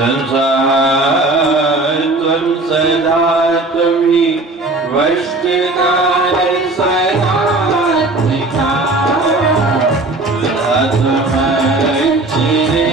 संसार तुम सदा तुम्ही वष्टकार सदात्मिका चिरे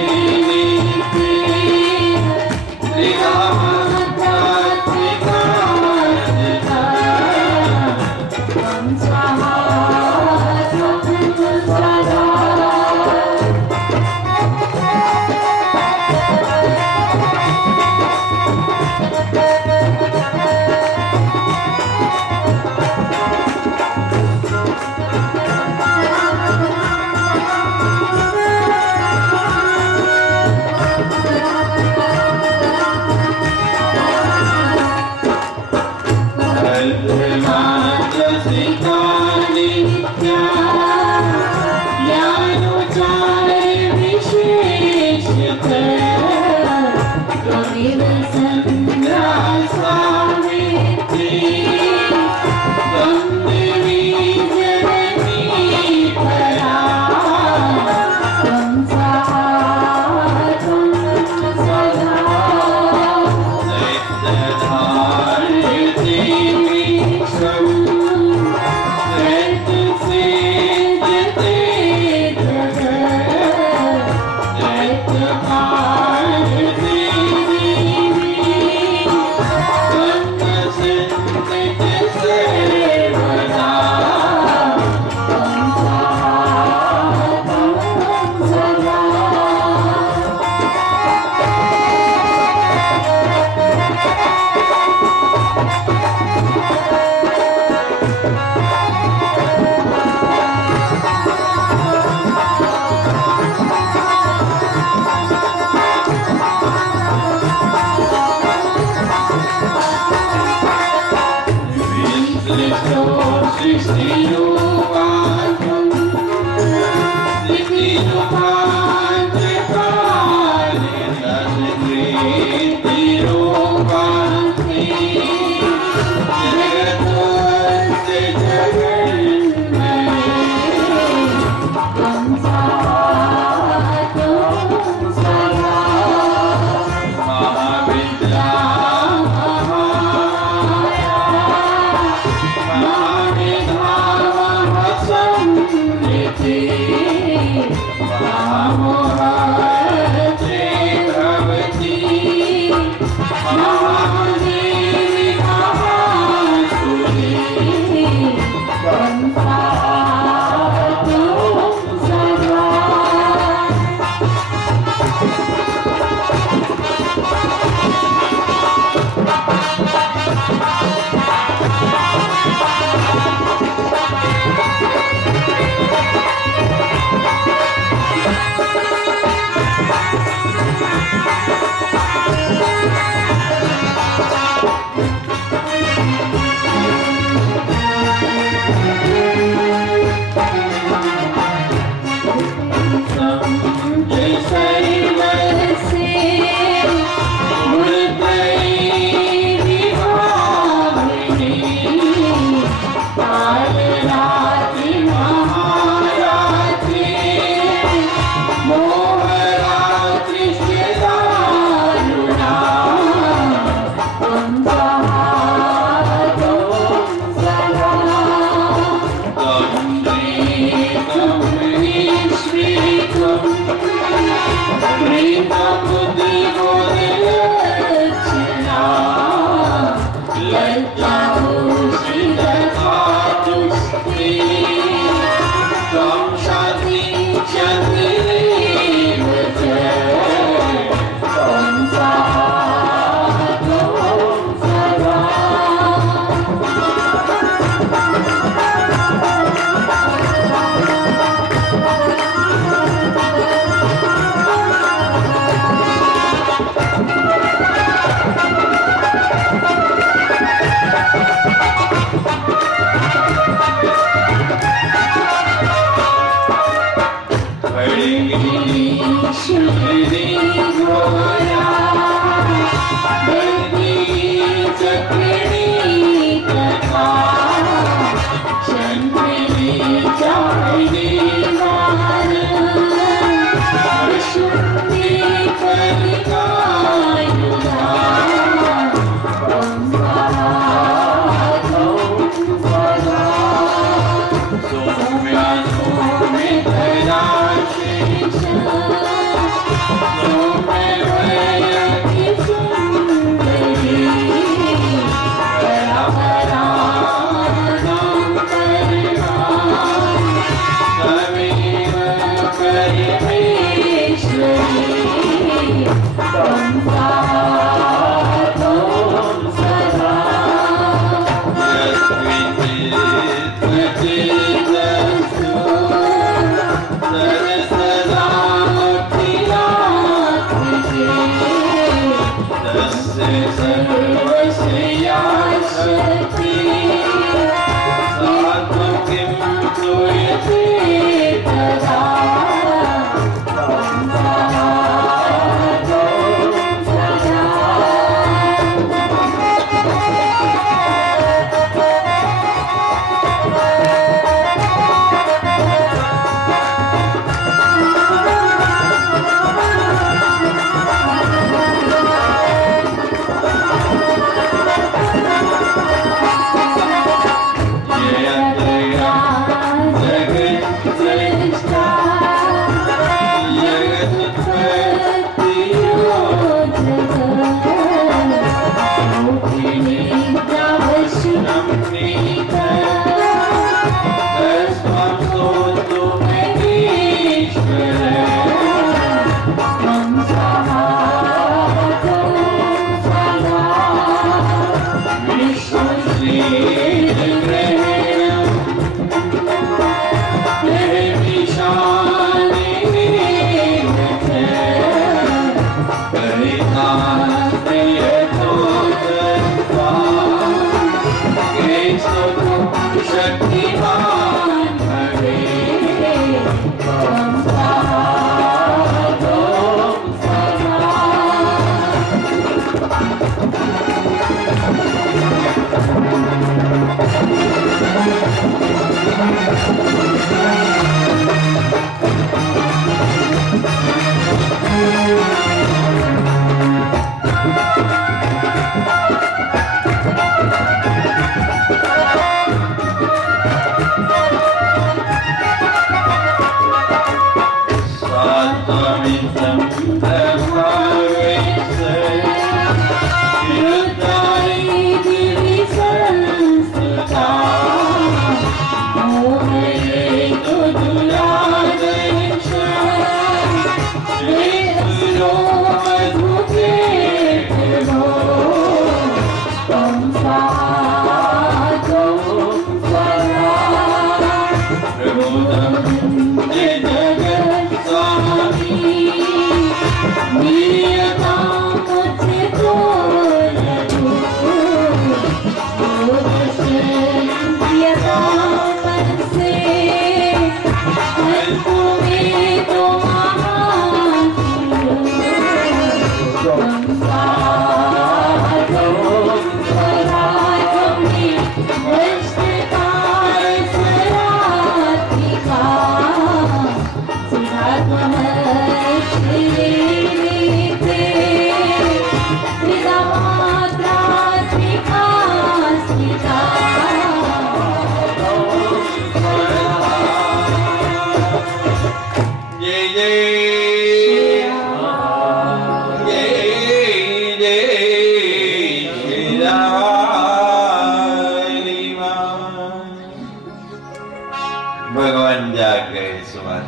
भगवान जाग गए सुबह।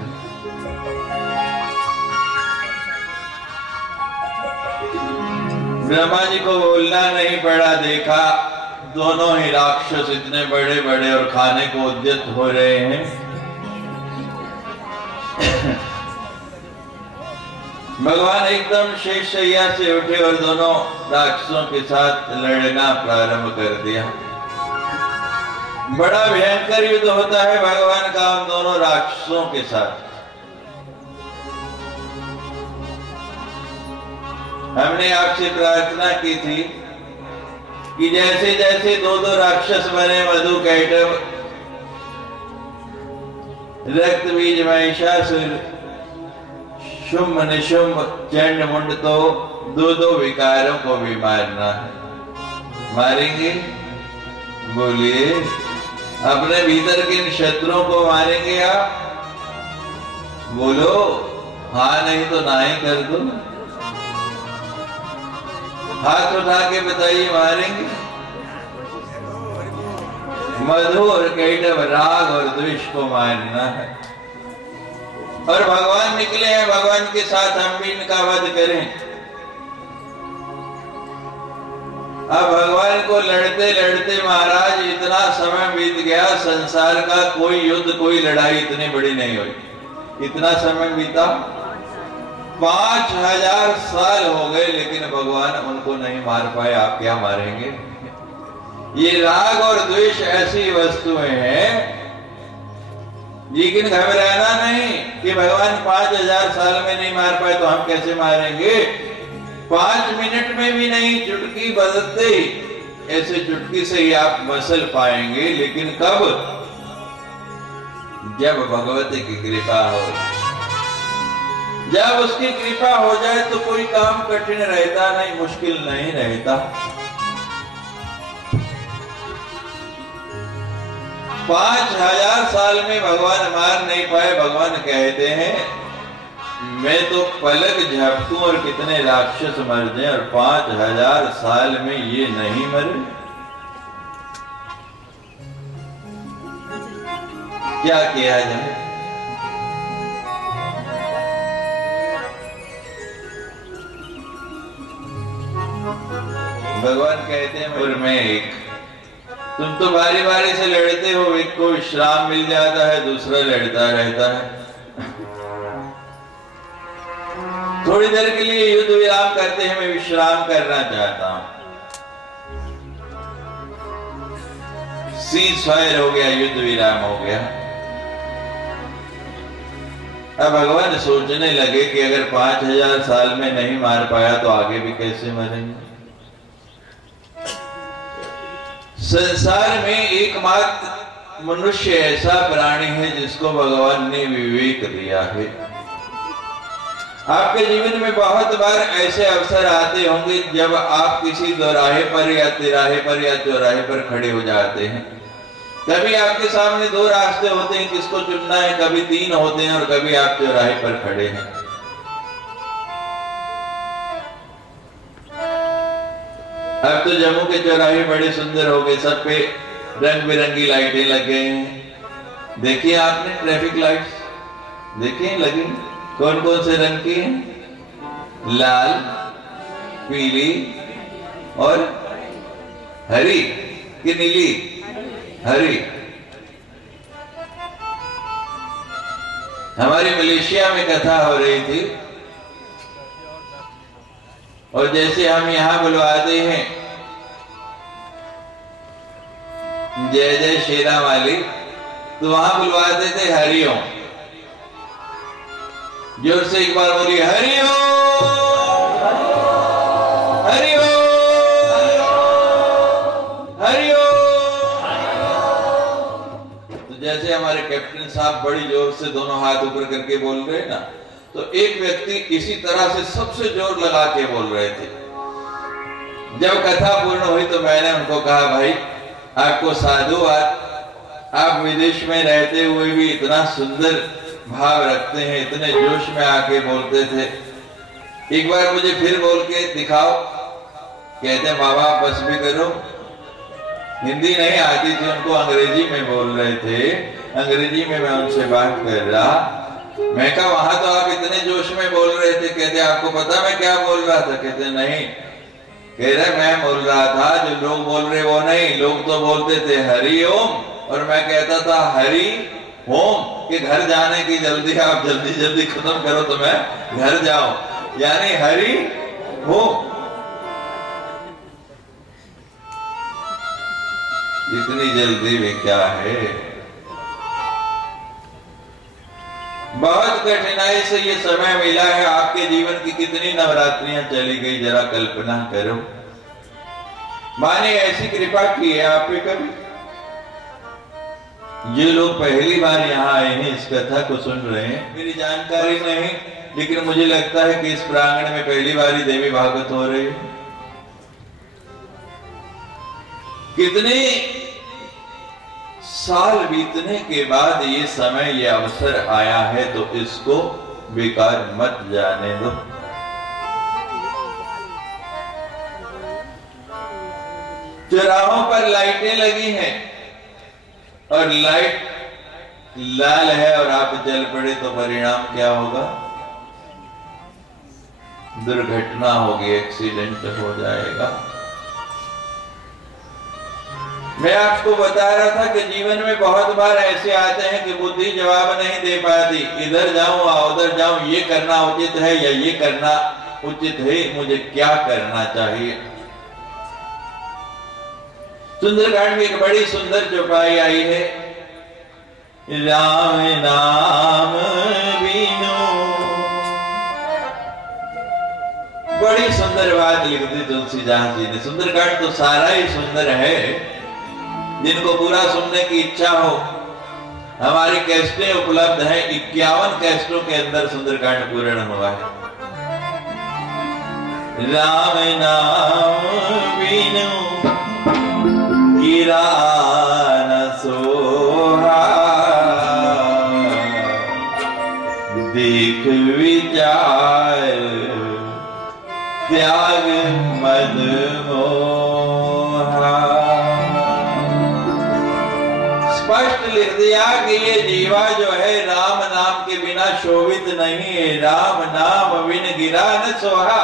ब्रह्मा जी को बोलना नहीं पड़ा, देखा दोनों ही राक्षस इतने बड़े बड़े और खाने को उद्यत हो रहे हैं। भगवान एकदम शेषशैया से उठे और दोनों राक्षसों के साथ लड़ना प्रारंभ कर दिया। बड़ा भयंकर युद्ध होता है भगवान का हम दोनों राक्षसों के साथ। हमने आपसे प्रार्थना की थी कि जैसे जैसे दो दो राक्षस बने, मधु कैटभ, रक्त बीज महिषासुर, शुंभ निशुंभ, चंड मुंड, तो दो दो विकारों को भी मारना है। मारेंगे? बोलिए, अपने भीतर के शत्रुओं को मारेंगे आप? बोलो हाँ, नहीं तो ना ही कर दो। हाथ उठा के बताइए, मारेंगे? मधु और कैटभ, राग और द्वेष को मारना है। और भगवान निकले हैं, भगवान के साथ हम भी इनका वध करें। अब भगवान को लड़ते लड़ते महाराज इतना समय बीत गया, संसार का कोई युद्ध कोई लड़ाई इतनी बड़ी नहीं हुई। इतना समय बीता, 5000 साल हो गए, लेकिन भगवान उनको नहीं मार पाए। आप क्या मारेंगे? ये राग और द्वेष ऐसी वस्तुएं हैं, लेकिन घबराना नहीं कि भगवान 5000 साल में नहीं मार पाए तो हम कैसे मारेंगे। 5 मिनट में भी नहीं, चुटकी बदलते ही, ऐसे चुटकी से ही आप मसल पाएंगे। लेकिन कब? जब भगवती की कृपा हो। जब उसकी कृपा हो जाए तो कोई काम कठिन रहता नहीं, मुश्किल नहीं रहता। 5000 साल में भगवान मार नहीं पाए। भगवान कहते हैं मैं तो पलक झपकूं और कितने राक्षस मर जाएं, और 5000 साल में ये नहीं मरे। क्या किया जाए? भगवान कहते हैं और मैं एक, तुम तो बारी बारी से लड़ते हो, एक को विश्राम मिल जाता है, दूसरा लड़ता रहता है। थोड़ी देर के लिए युद्ध विराम करते हैं, मैं विश्राम करना चाहता हूं। सीज फायर हो गया, युद्ध विराम हो गया। अब भगवान सोचने लगे कि अगर 5000 साल में नहीं मार पाया तो आगे भी कैसे मरेंगे। संसार में एकमात्र मनुष्य ऐसा प्राणी है जिसको भगवान ने विवेक दिया है। आपके जीवन में बहुत बार ऐसे अवसर आते होंगे जब आप किसी दोराहे पर या तिराहे पर या चौराहे पर खड़े हो जाते हैं। कभी आपके सामने 2 रास्ते होते हैं, किसको चुनना है, कभी 3 होते हैं, और कभी आप चौराहे पर खड़े हैं। अब तो जम्मू के चौराहे बड़े सुंदर हो गए, सब पे रंग बिरंगी लाइटें लग गई हैं। देखिए आपने ट्रैफिक लाइट्स देखिए लगी, कौन कौन से रंग की हैं? लाल, पीली और हरी कि नीली? हरी। हमारी मलेशिया में कथा हो रही थी, और जैसे हम यहां बुलवाते हैं जय जय शेरा वाली, तो वहां बुलवाते थे हरिओम। जोर से एक बार बोली हरिओम, हरिओम, हरिओम। तो जैसे हमारे कैप्टन साहब बड़ी जोर से दोनों हाथ ऊपर करके बोल रहे ना, तो एक व्यक्ति इसी तरह से सबसे जोर लगा के बोल रहे थे। जब कथा पूर्ण हुई तो मैंने उनको कहा, भाई आपको साधुवाद, आप विदेश में रहते हुए भी इतना सुंदर भाव रखते हैं, इतने जोश में आके बोलते थे, एक बार मुझे फिर बोल के दिखाओ। कहते बाबा बस भी करो। हिंदी नहीं आती थी उनको, अंग्रेजी में बोल रहे थे, अंग्रेजी में मैं उनसे बात कर रहा। मैं कहा वहां तो आप इतने जोश में बोल रहे थे। कहते आपको पता मैं क्या बोल रहा था? कहते नहीं। कह रहे मैं बोल रहा था जो लोग बोल रहे वो नहीं, लोग तो बोलते थे हरि ओम, और मैं कहता था हरि ओम कि घर जाने की जल्दी, आप जल्दी जल्दी खत्म करो तो मैं घर जाऊं, यानी हरि ओम। इतनी जल्दी में क्या है? बहुत कठिनाई से ये समय मिला है। आपके जीवन की कितनी नवरात्रियां चली गई, जरा कल्पना करो। माँ ने ऐसी कृपा की है आप पे कभी? ये लोग पहली बार यहाँ आए हैं, इस कथा को सुन रहे हैं, मेरी जानकारी नहीं, लेकिन मुझे लगता है कि इस प्रांगण में पहली बार ही देवी भागवत हो रही है। कितने साल बीतने के बाद ये समय, ये अवसर आया है, तो इसको बेकार मत जाने दो। चौराहों पर लाइटें लगी हैं और लाइट लाल है और आप जल पड़े तो परिणाम क्या होगा? दुर्घटना होगी, एक्सीडेंट हो जाएगा। मैं आपको बता रहा था कि जीवन में बहुत बार ऐसे आते हैं कि बुद्धि जवाब नहीं दे पाती, इधर जाऊं या उधर जाऊं, ये करना उचित है या ये करना उचित है, मुझे क्या करना चाहिए। सुंदरकांड में एक बड़ी सुंदर चौपाई आई है, राम नाम बिनु। बड़ी सुंदर बात लिख दी तुलसीदास जी ने। सुंदरकांड तो सारा ही सुंदर है, जिनको पूरा सुनने की इच्छा हो, हमारी कैसेटें उपलब्ध हैं। 51 कैसेटों के अंदर सुंदरकांड पूर्ण हुआ है। राम नाम बिनु गिरा न सोहा, देख विचार त्याग मद मोहा। स्पष्ट लिख दिया कि ये जीवा जो है राम नाम के बिना शोभित नहीं है। राम नाम बिन गिरा न सोहा,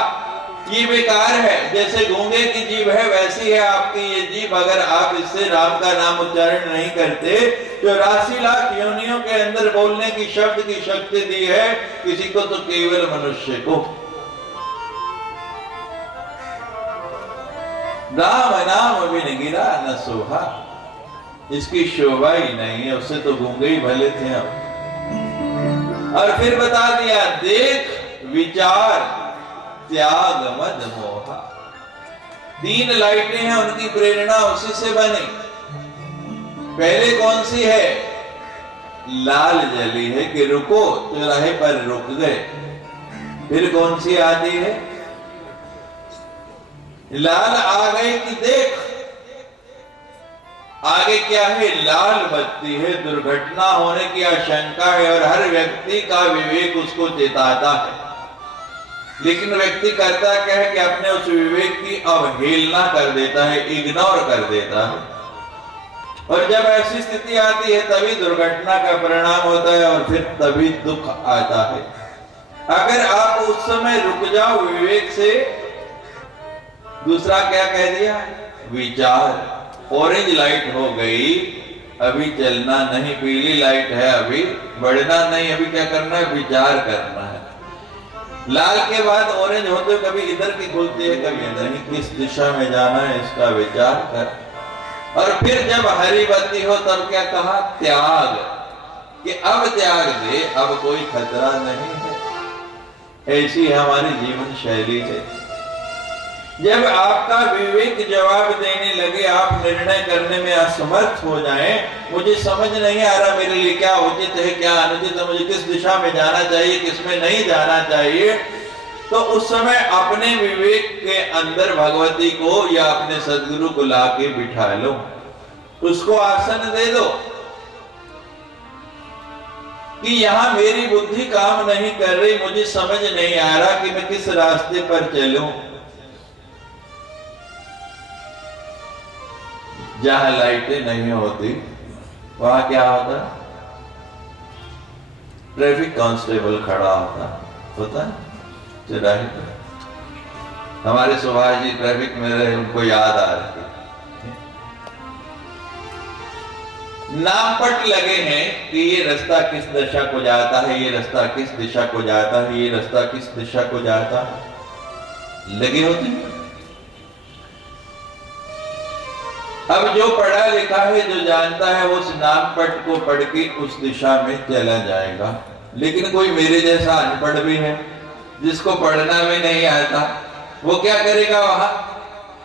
ये बेकार है। जैसे गूंगे की जीभ है वैसी है आपकी ये जीभ। अगर आप इससे राम का नाम उच्चारण नहीं करते, जो 84 लाख योनियों के अंदर बोलने की शब्द की शक्ति दी है, किसी को तो केवल मनुष्य को। राम नाम बिन गिरा न सोहा, इसकी शोभा ही नहीं है, उससे तो गूंगे ही भले थे हम। और फिर बता दिया, देख विचार त्याग मद मोहा। 3 लाइटें हैं, उनकी प्रेरणा उसी से बनी। पहले कौन सी है? लाल जली है कि रुको, चौराहे पर रुक गए। फिर कौन सी आती है? लाल आ गए कि देख। आगे क्या है? लाल बत्ती है, दुर्घटना होने की आशंका है और हर व्यक्ति का विवेक उसको चेताता है। लेकिन व्यक्ति करता क्या है कि अपने उस विवेक की अवहेलना कर देता है, इग्नोर कर देता है। और जब ऐसी स्थिति आती है तभी दुर्घटना का परिणाम होता है और फिर तभी दुख आता है। अगर आप उस समय रुक जाओ विवेक से, दूसरा क्या कह दिया? विचार। ऑरेंज लाइट हो गई, अभी चलना नहीं, पीली लाइट है, अभी बढ़ना नहीं, अभी क्या करना है? विचार करना है। लाल के बाद ऑरेंज होते कभी इधर की खुलती है कभी इधर, किस दिशा में जाना है इसका विचार कर। और फिर जब हरी बत्ती हो तब क्या कहा? त्याग, कि अब त्याग दे, अब कोई खतरा नहीं है। ऐसी हमारी जीवन शैली है। जब आपका विवेक जवाब देने लगे, आप निर्णय करने में असमर्थ हो जाएं, मुझे समझ नहीं आ रहा मेरे लिए क्या उचित है क्या अनुचित है, मुझे किस दिशा में जाना चाहिए किसमें नहीं जाना चाहिए, तो उस समय अपने विवेक के अंदर भगवती को या अपने सदगुरु को लाके बिठा लो, उसको आसन दे दो कि यहां मेरी बुद्धि काम नहीं कर रही, मुझे समझ नहीं आ रहा कि मैं किस रास्ते पर चलूं। जहां लाइटें नहीं होती वहां क्या होता? ट्रैफिक कांस्टेबल खड़ा होता है चौराहे पर। हमारे सुभाष जी ट्रैफिक में रहे, उनको याद आ रही, नाम पट लगे हैं कि ये रास्ता किस दिशा को जाता है, ये रास्ता किस दिशा को जाता है, ये रास्ता किस दिशा को जाता है, लगे होते हैं। अब जो पढ़ा लिखा है, जो जानता है, वो उस नाम पट को पढ़ के उस दिशा में चला जाएगा। लेकिन कोई मेरे जैसा अनपढ़ भी है, जिसको पढ़ना भी नहीं आता, वो क्या करेगा वहां?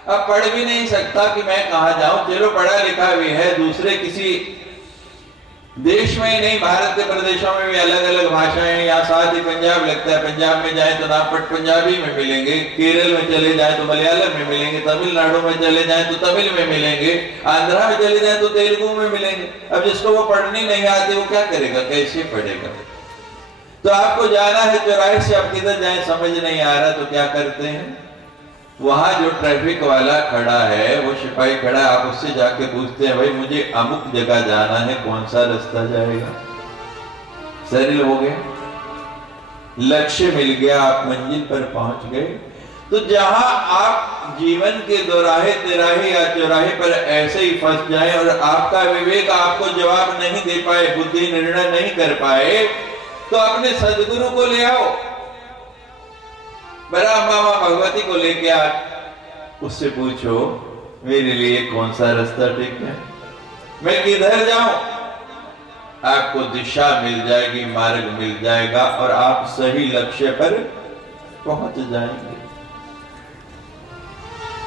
अब पढ़ भी नहीं सकता कि मैं कहां जाऊं। चलो पढ़ा लिखा भी है, दूसरे किसी देश में ही नहीं, भारत के प्रदेशों में भी अलग अलग भाषाएं, यहाँ साथ ही पंजाब लगता है, पंजाब में जाए तो नामपट पंजाबी में मिलेंगे, केरल में चले जाए तो मलयालम में मिलेंगे, तमिलनाडु में चले जाए तो तमिल में मिलेंगे, आंध्रा में चले जाए तो तेलुगु में मिलेंगे। अब जिसको वो पढ़नी नहीं आती वो क्या करेगा, कैसे पढ़ेगा? तो आपको जाना है चौराहे से, आप किधर जाए समझ नहीं आ रहा, तो क्या करते हैं? वहां जो ट्रैफिक वाला खड़ा है, वो सिपाही खड़ा है, आप उससे जाके पूछते हैं, भाई मुझे अमुक जगह जाना है, कौन सा रास्ता जाएगा? सरल हो गया, लक्ष्य मिल गया, आप मंजिल पर पहुंच गए। तो जहां आप जीवन के दोराहे तिराहे या चौराहे पर ऐसे ही फंस जाएं और आपका विवेक आपको जवाब नहीं दे पाए, बुद्धि निर्णय नहीं कर पाए, तो अपने सदगुरु को ले आओ, बड़ा मामा भगवती को लेके आ, उससे पूछो मेरे लिए कौन सा रास्ता ठीक है, मैं किधर जाऊं? आपको दिशा मिल जाएगी, मार्ग मिल जाएगा और आप सही लक्ष्य पर पहुंच जाएंगे।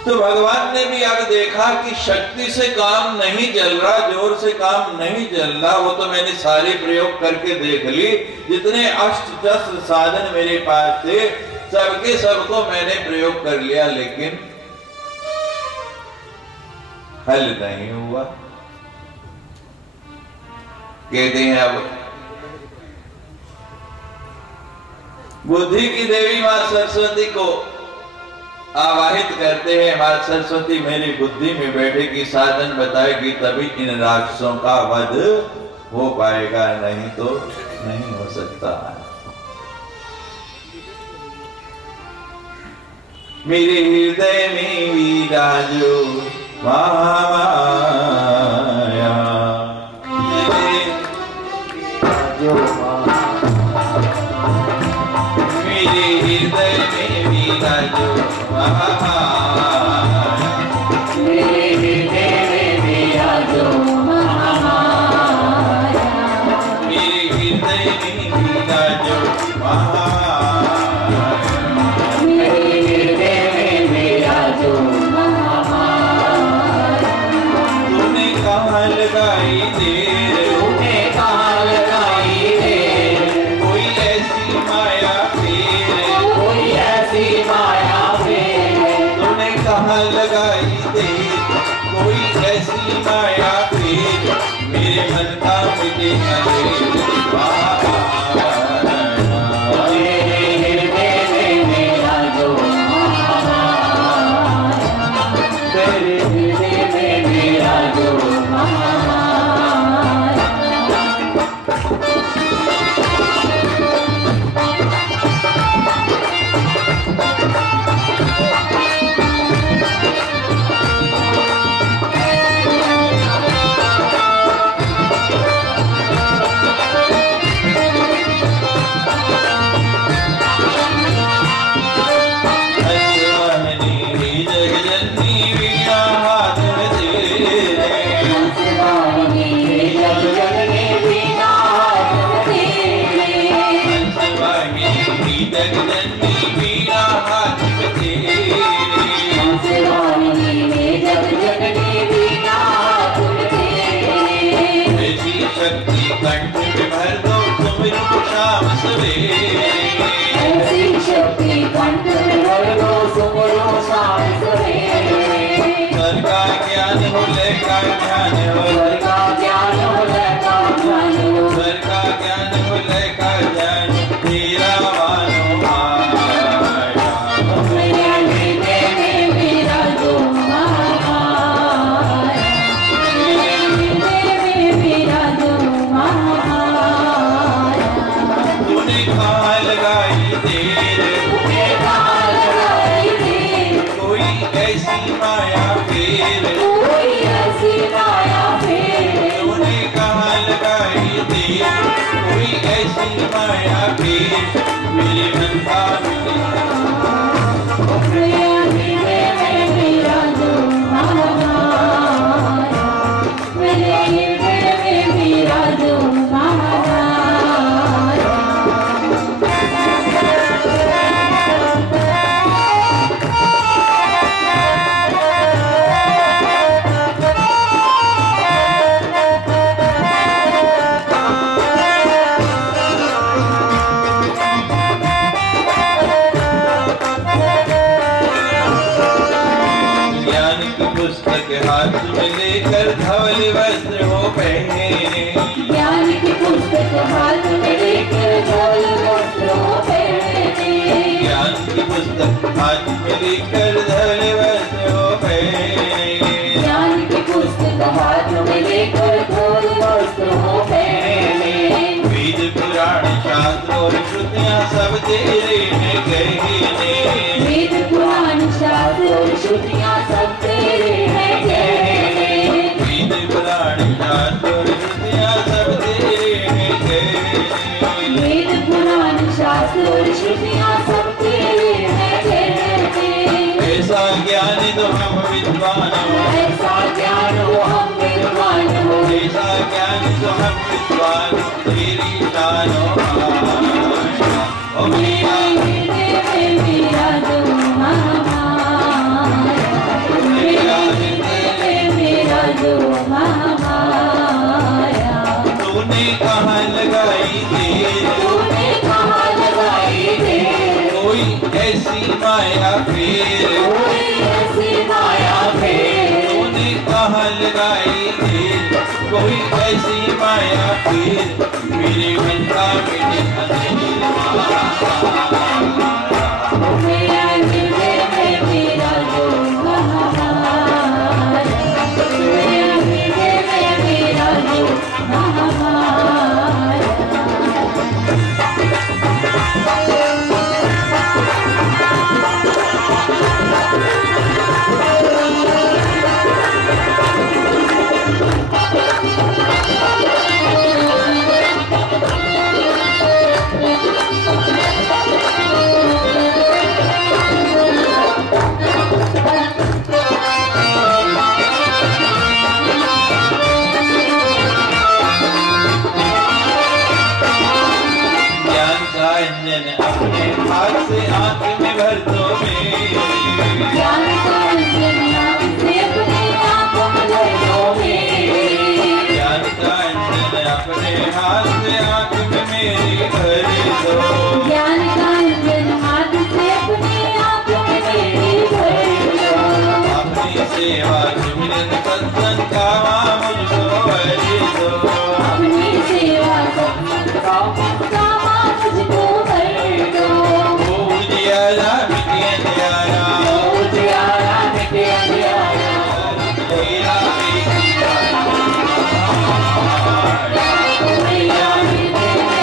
तो भगवान ने भी अब देखा कि शक्ति से काम नहीं चल रहा, जोर से काम नहीं चल रहा, वो तो मैंने सारे प्रयोग करके देख ली, जितने अष्ट शस्त्र साधन मेरे पास थे सबके सबको मैंने प्रयोग कर लिया, लेकिन हल नहीं हुआ। कहते हैं अब बुद्धि की देवी मां सरस्वती को आवाहित करते हैं, मां सरस्वती मेरी बुद्धि में बैठेगी, साधन बताएगी, तभी इन राक्षसों का वध हो पाएगा, नहीं तो नहीं हो सकता है। मेरे हृदय में विराजो महामाया, मेरे हृदय में विराजो महामाया, मेरे हृदय में विराजो महामाया, मेरे हृदय में विराजो महामाया, लगाई देर, तूने कहाँ लगाई देर, कोई ऐसी माया फेर, कोई ऐसी माया फेर, तूने कहाँ लगाई देर, कोई ऐसी माया फेर, मेरे मन का मिटे अंधेर, मेरे हृदय में मेरा जो महामाया, तेरे हृदय में मेरा जो शक्ति कंठ में भर दो सुमिरो शाम सवेरे। ऐसी शक्ति कंठ में भर दो सुमिरो शाम सवेरे। स्वर का ज्ञान हो लय का ज्ञान हो, स्वर का ज्ञान हो लय का ज्ञान हो, स्वर का ज्ञान हो लय का ज्ञान तेरा मानो माया। मेरे हृदय में मेरा जो माया, मेरे हृदय में मेरा जो माया। तूने कहाँ लगाई देर, तूने कहाँ लगाई देर, कोई ऐसी माया फेर। कोई ऐसी माया फेर। तूने कहाँ लगाई देर, कोई ऐसी माया फेर। मेरे मन का मेरे हृदय में मेरा जो माया, मेरे हृदय में मेरा जो माया। ज्ञान की पुस्तक हाथ में लेकर धवल वस्त्र हो पहने। ज्ञान की पुस्तक हाथ में लेकर धवल वस्त्र हो पहने। ज्ञान की पुस्तक हाथ में लेकर धवल वस्त्र हो पहने। ज्ञान की पुस्तक हाथ में लेकर धवल वस्त्र हो पहने। वेद पुराण शास्त्र और श्रुतियाँ सब तेरे हैं गहने। वेद पुराण शास्त्र और श्रुतियाँ सब तेरे हैं गहने। वेद पुराण शास्त्र और श्रुतियाँ सब तेरे हैं गहने। वेद पुराण शास्त्र और श्रुतियाँ सब तेरे हैं गहने। ऐसा ज्ञान तो हम विद्वान हो, ऐसा ज्ञान हो हम विद्वान हो, ऐसा ज्ञान तो हम विद्वान तेरी शान हो माया। ओ मेरे मेरा हृदय में मेरा जो माया, मेरे हृदय में मेरा जो माया। तूने कहाँ लगाई देर, तूने कहाँ लगाई देर, कोई ऐसी माया फेर। कोई ऐसी माया फेर। तूने कहाँ लगाई देर, कोई ऐसी माया फेर। मेरे मन का मिटे अंधेर माया। मेरे हृदय में मेरा जो माया, मेरे हृदय में मेरा जो माया। ज्ञान का अंजन अपने हाथ से आंख में भर दो मेरे। ज्ञान का अंजन आँख से अपने आँखों में भर दो मेरे। ज्ञान का अंजन अपने हाथ से आंख में मेरी भर दो। ज्ञान का अंजन हाथ से अपनी आँखों में मेरी भर दो। अपनी सेवा सुमिरन सत्संग का मुझको भर दो। अपनी सेवा सत्संग का मुझको भर दो। उजियारा मिटे अंधियारा, उजियारा मिटे अंधियारा, तेरा एक मेरा हृदय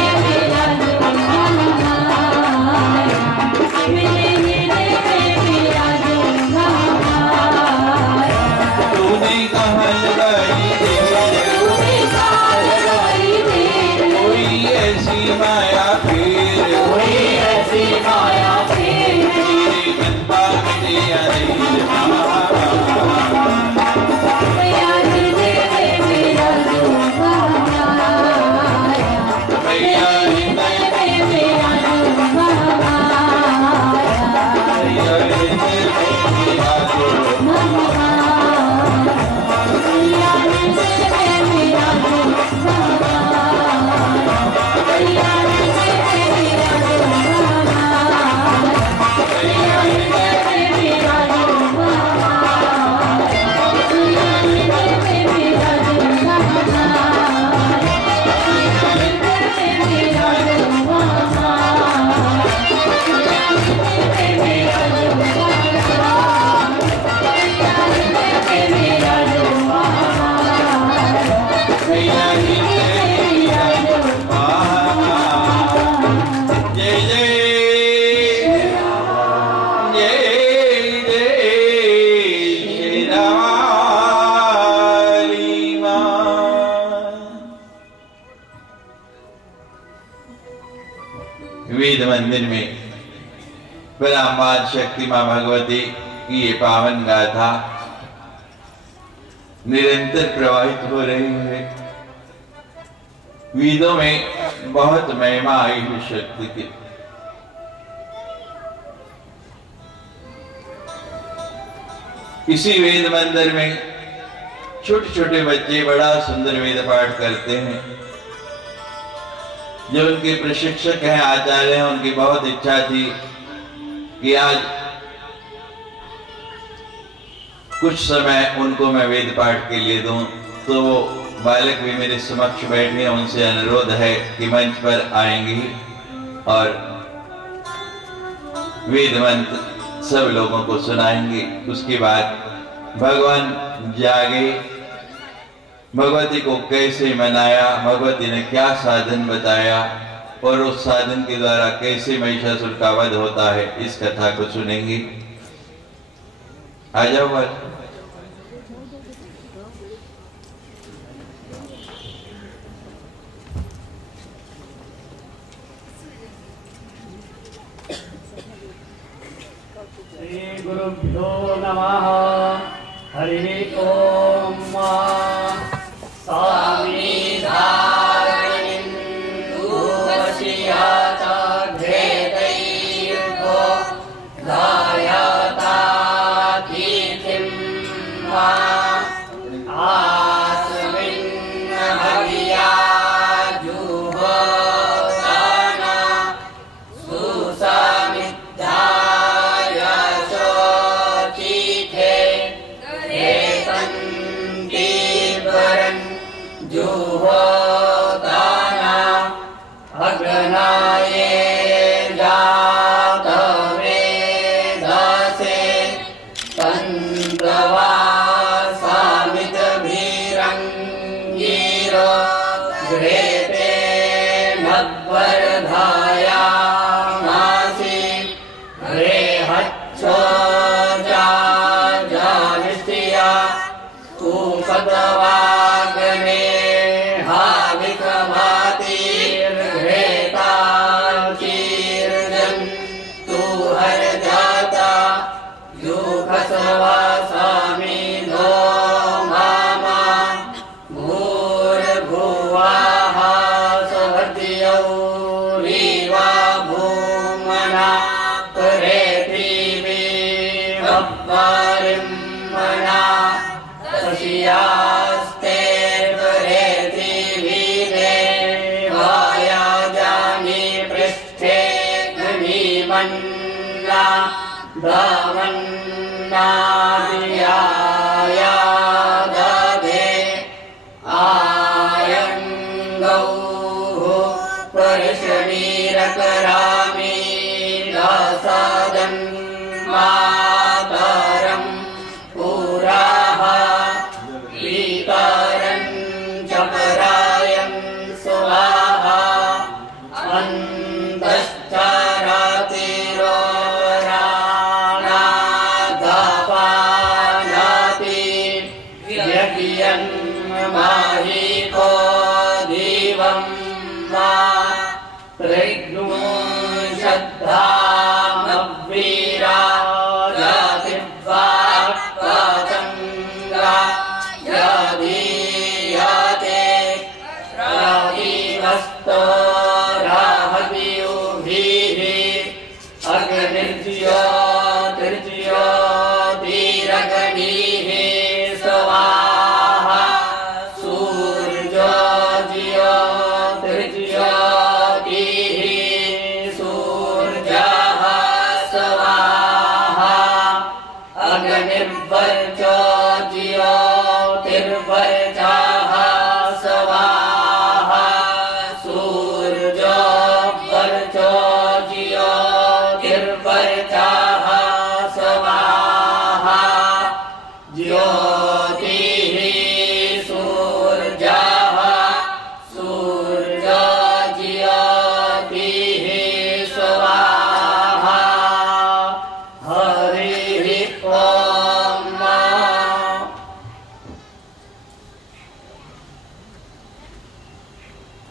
वेद मंदिर में परामाद शक्ति मां भगवती की ये पावन गाथा निरंतर प्रवाहित हो रही है। वेदों में बहुत महिमा आई है शक्ति की। इसी वेद मंदिर में छोटे छोटे बच्चे बड़ा सुंदर वेद पाठ करते हैं। जो उनके प्रशिक्षक हैं, आचार्य हैं, उनकी बहुत इच्छा थी कि आज कुछ समय उनको मैं वेद पाठ के लिए दूं। तो वो बालक भी मेरे समक्ष बैठे हैं, उनसे अनुरोध है कि मंच पर आएंगे और वेद मंत्र सब लोगों को सुनाएंगे। उसके बाद भगवान जागे, भगवती को कैसे मनाया, भगवती ने क्या साधन बताया और उस साधन के द्वारा कैसे महिषासुर का वध होता है, इस कथा को सुनेंगे। आ जाओ बात। श्री गुरुभ्यो नमः। हरि ओम।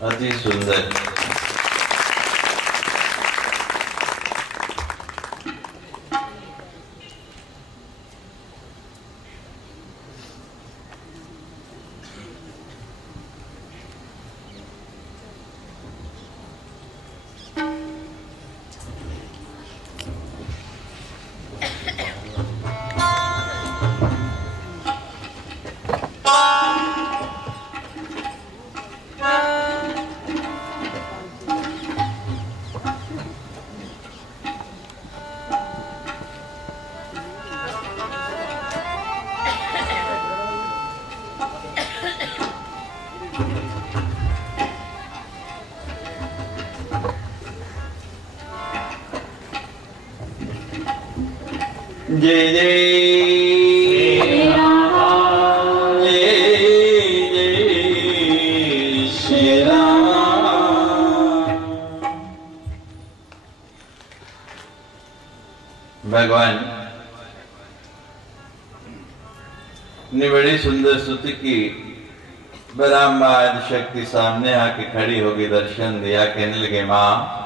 अति सुंदर। जय जय श्री राम। भगवान ने बड़ी सुंदर स्तुति की। ब्रह्मा आदि शक्ति सामने आके खड़ी होगी, दर्शन दिया, कहने लगे मां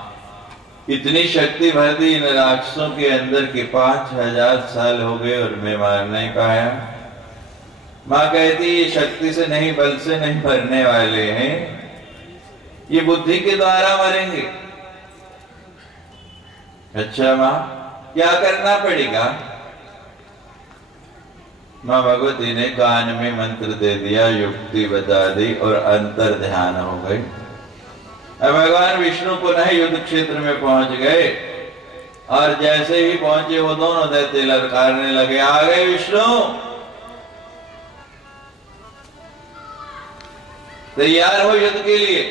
इतनी शक्ति भर दी इन राक्षसों के अंदर के 5000 साल हो गए और मैं मार नहीं पाया। मां कहती ये शक्ति से नहीं बल से नहीं मरने वाले हैं, ये बुद्धि के द्वारा मरेंगे। अच्छा मां क्या करना पड़ेगा? मां भगवती ने कान में मंत्र दे दिया, युक्ति बता दी और अंतर ध्यान हो गई। अब भगवान विष्णु पुनः युद्ध क्षेत्र में पहुंच गए और जैसे ही पहुंचे वो दोनों दैत्य ललकारने लगे, आ गए विष्णु, तैयार हो युद्ध के लिए,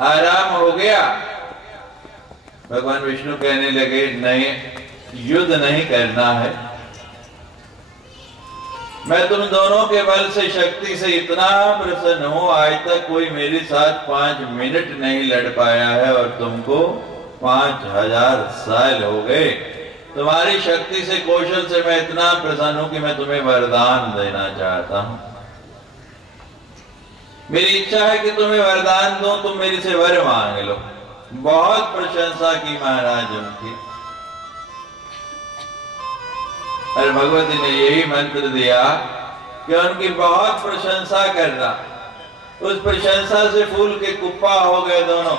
आराम हो गया। भगवान विष्णु कहने लगे नहीं, युद्ध नहीं करना है। मैं तुम दोनों के बल से शक्ति से इतना प्रसन्न हूं, आज तक कोई मेरे साथ 5 मिनट नहीं लड़ पाया है और तुमको 5000 साल हो गए। तुम्हारी शक्ति से कौशल से मैं इतना प्रसन्न हूं कि मैं तुम्हें वरदान देना चाहता हूं। मेरी इच्छा है कि तुम्हें वरदान दूं, तुम मेरे से वर मांग लो। बहुत प्रशंसा की महाराज उनकी, और भगवती ने यही मंत्र दिया कि उनकी बहुत प्रशंसा करना। उस प्रशंसा से फूल के कुप्पा हो गए दोनों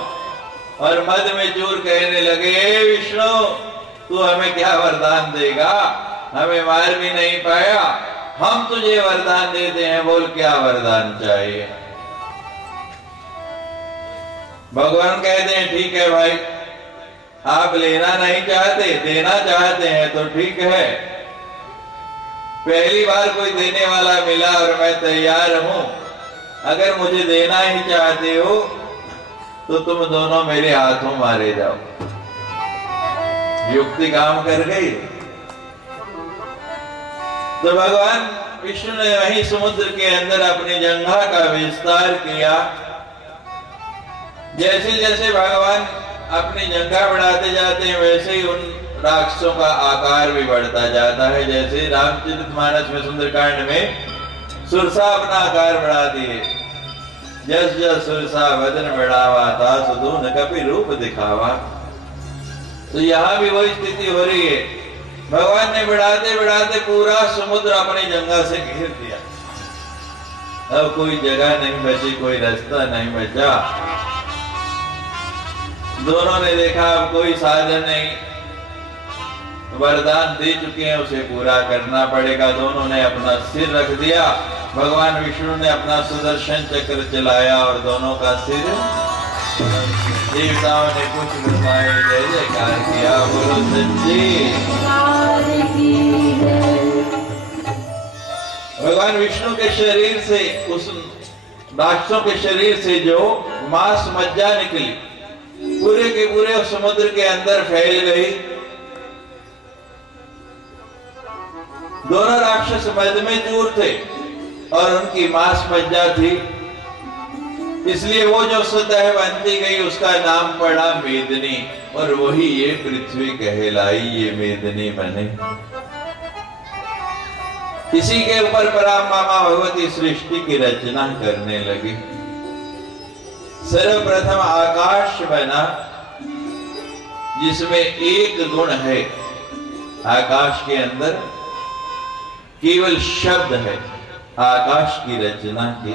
और मद में चूर कहने लगे, हे विष्णु तू हमें क्या वरदान देगा? हमें मार भी नहीं पाया, हम तुझे वरदान देते हैं, बोल क्या वरदान चाहिए? भगवान कहते हैं ठीक है भाई, आप लेना नहीं चाहते, देना चाहते हैं तो ठीक है। पहली बार कोई देने वाला मिला और मैं तैयार हूं। अगर मुझे देना ही चाहते हो तो तुम दोनों मेरे हाथों मारे जाओ। युक्ति काम कर गई। तो भगवान विष्णु ने वहीं समुद्र के अंदर अपनी जंघा का विस्तार किया। जैसे जैसे भगवान अपनी जंघा बढ़ाते जाते हैं वैसे ही उन राक्षसों का आकार भी बढ़ता जाता है। जैसे रामचरितमानस में सुंदरकांड में सुरसा अपना आकार बढ़ा दिए, जस जस सुरसा वदन बढ़ावा था सुदून कपि रूप दिखावा। तो यहाँ भी वही स्थिति हो रही है। भगवान ने बढ़ाते बढ़ाते पूरा समुद्र अपनी जंघा से घेर दिया। अब कोई जगह नहीं बची, कोई रास्ता नहीं बचा। दोनों ने देखा अब कोई साधन नहीं, वरदान दे चुके हैं, उसे पूरा करना पड़ेगा। दोनों ने अपना सिर रख दिया। भगवान विष्णु ने अपना सुदर्शन चक्र चलाया और दोनों का सिर, देवताओं ने कुछ बताए, जय जयकार किया, बोलो सच्ची। भगवान विष्णु के शरीर से, उस राक्षसों के शरीर से जो मांस मज्जा निकली पूरे के पूरे समुद्र के अंदर फैल गई। दोनों राक्षस मद में चूर थे और उनकी मांस मज्जा थी, इसलिए वो जो सतह बनती गई उसका नाम पड़ा मेदिनी, और वही ये पृथ्वी कहलाई, ये मेदिनी बने। इसी के ऊपर परामामा भगवती सृष्टि की रचना करने लगी। सर्वप्रथम आकाश बना, जिसमें एक गुण है, आकाश के अंदर केवल शब्द है। आकाश की रचना की,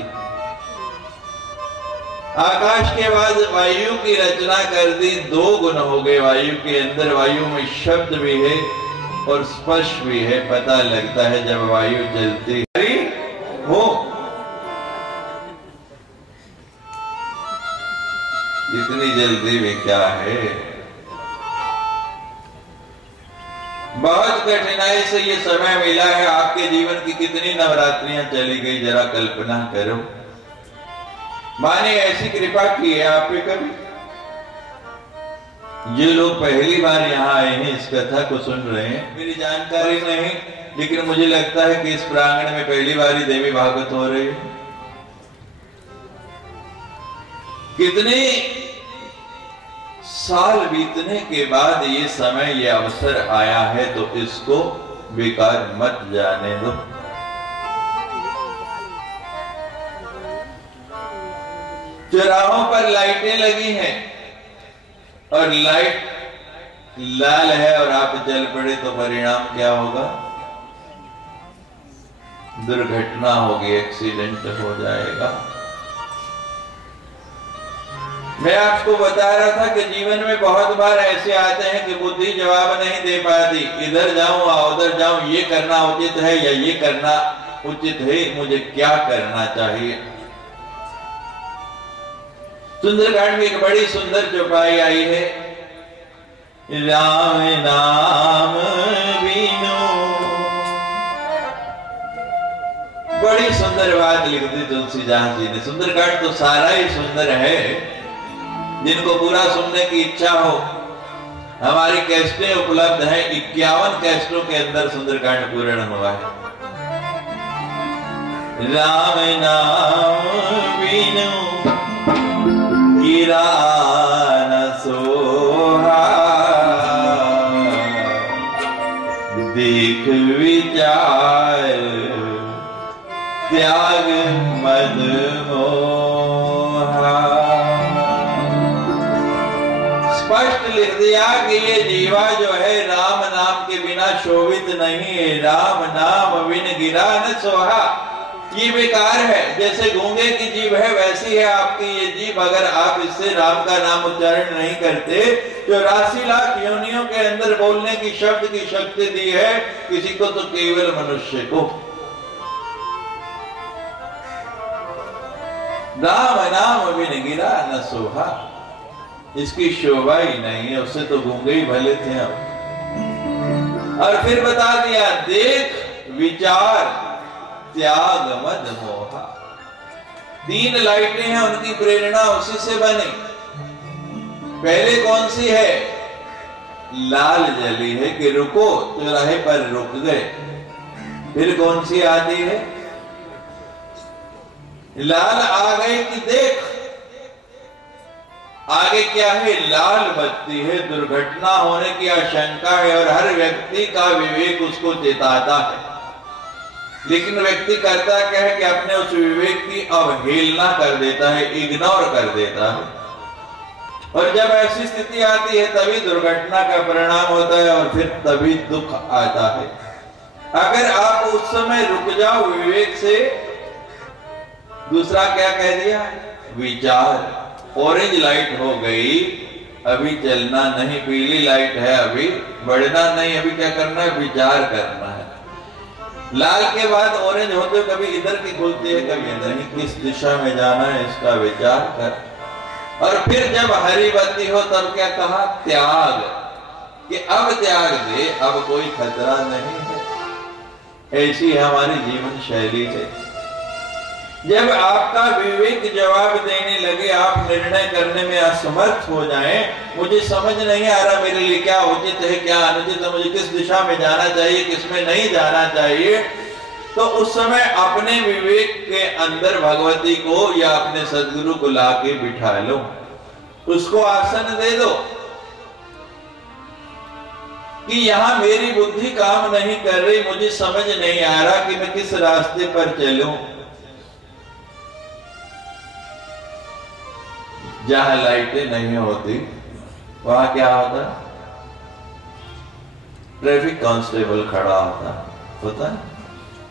आकाश के बाद वायु की रचना कर दी। 2 गुण हो गए वायु के अंदर। वायु में शब्द भी है और स्पर्श भी है। पता लगता है जब वायु चलती हो। इतनी जल्दी भी क्या है, बहुत कठिनाई से ये समय मिला है। आपके जीवन की कितनी नवरात्रियां चली गई, जरा कल्पना करो। माँ ने ऐसी कृपा की है आप पे कभी? जो लोग पहली बार यहाँ आए हैं, इस कथा को सुन रहे हैं, मेरी जानकारी नहीं, लेकिन मुझे लगता है कि इस प्रांगण में पहली बार ही देवी भागवत हो रही है। कितने साल बीतने के बाद ये समय, ये अवसर आया है, तो इसको बेकार मत जाने दो। चौराहों पर लाइटें लगी हैं और लाइट लाल है और आप चल पड़े तो परिणाम क्या होगा? दुर्घटना होगी, एक्सीडेंट हो जाएगा। मैं आपको बता रहा था कि जीवन में बहुत बार ऐसे आते हैं कि बुद्धि जवाब नहीं दे पाती, इधर जाऊं या उधर जाऊं, ये करना उचित है या ये करना उचित है, मुझे क्या करना चाहिए। सुंदरकांड में एक बड़ी सुंदर चौपाई आई है, राम नाम बिनु। बड़ी सुंदर बात लिख दी तुलसीदास जी ने। सुंदरकांड तो सारा ही सुंदर है, जिनको पूरा सुनने की इच्छा हो, हमारी कैसेटें उपलब्ध हैं। 51 कैसेटों के अंदर सुंदरकांड पूर्ण हुआ है। राम नाम बिनु गिरा न सोहा, देख विचार त्याग मद मोहा। स्पष्ट लिख दिया कि ये जीवा जो है राम नाम के बिना शोभित नहीं है। राम नाम बिन गिरा न सोहा, ये बेकार है। जैसे गूंगे की जीभ है वैसी है आपकी ये जीभ। अगर आप इससे राम का नाम उच्चारण नहीं करते, जो 84 लाख योनियों के अंदर बोलने की शब्द की शक्ति दी है किसी को, तो केवल मनुष्य को। राम नाम बिन गिरा न सोहा, इसकी शोभा ही नहीं है, उससे तो गूंगे ही भले थे हम। और फिर बता दिया, देख विचार त्याग मद मोहा। 3 लाइटें हैं, उनकी प्रेरणा उसी से बनी। पहले कौन सी है? लाल जली है कि रुको, चौराहे पर रुक गए। फिर कौन सी आती है? लाल आ गई कि देख। आगे क्या है? लाल बत्ती है, दुर्घटना होने की आशंका है और हर व्यक्ति का विवेक उसको चेताता है। लेकिन व्यक्ति करता क्या है कि अपने उस विवेक की अवहेलना कर देता है, इग्नोर कर देता है। और जब ऐसी स्थिति आती है तभी दुर्घटना का परिणाम होता है और फिर तभी दुख आता है। अगर आप उस समय रुक जाओ विवेक से, दूसरा क्या कह दिया? विचार। ऑरेंज लाइट हो गई, अभी चलना नहीं, पीली लाइट है, अभी बढ़ना नहीं, अभी क्या करना है? विचार करना है। लाल के बाद ऑरेंज होते कभी इधर की खुलती है कभी इधर ही, किस दिशा में जाना है इसका विचार कर। और फिर जब हरी बत्ती हो तब क्या कहा? त्याग, कि अब त्याग दे, अब कोई खतरा नहीं है। ऐसी हमारी जीवन शैली है। जब आपका विवेक जवाब देने लगे, आप निर्णय करने में असमर्थ हो जाएं, मुझे समझ नहीं आ रहा मेरे लिए क्या उचित है क्या अनुचित है, मुझे किस दिशा में जाना चाहिए किस में नहीं जाना चाहिए, तो उस समय अपने विवेक के अंदर भगवती को या अपने सदगुरु को लाके बिठा लो, उसको आसन दे दो कि यहां मेरी बुद्धि काम नहीं कर रही, मुझे समझ नहीं आ रहा कि मैं किस रास्ते पर चलूं। जहां लाइटें नहीं होती वहां क्या होता? ट्रैफिक कांस्टेबल खड़ा होता है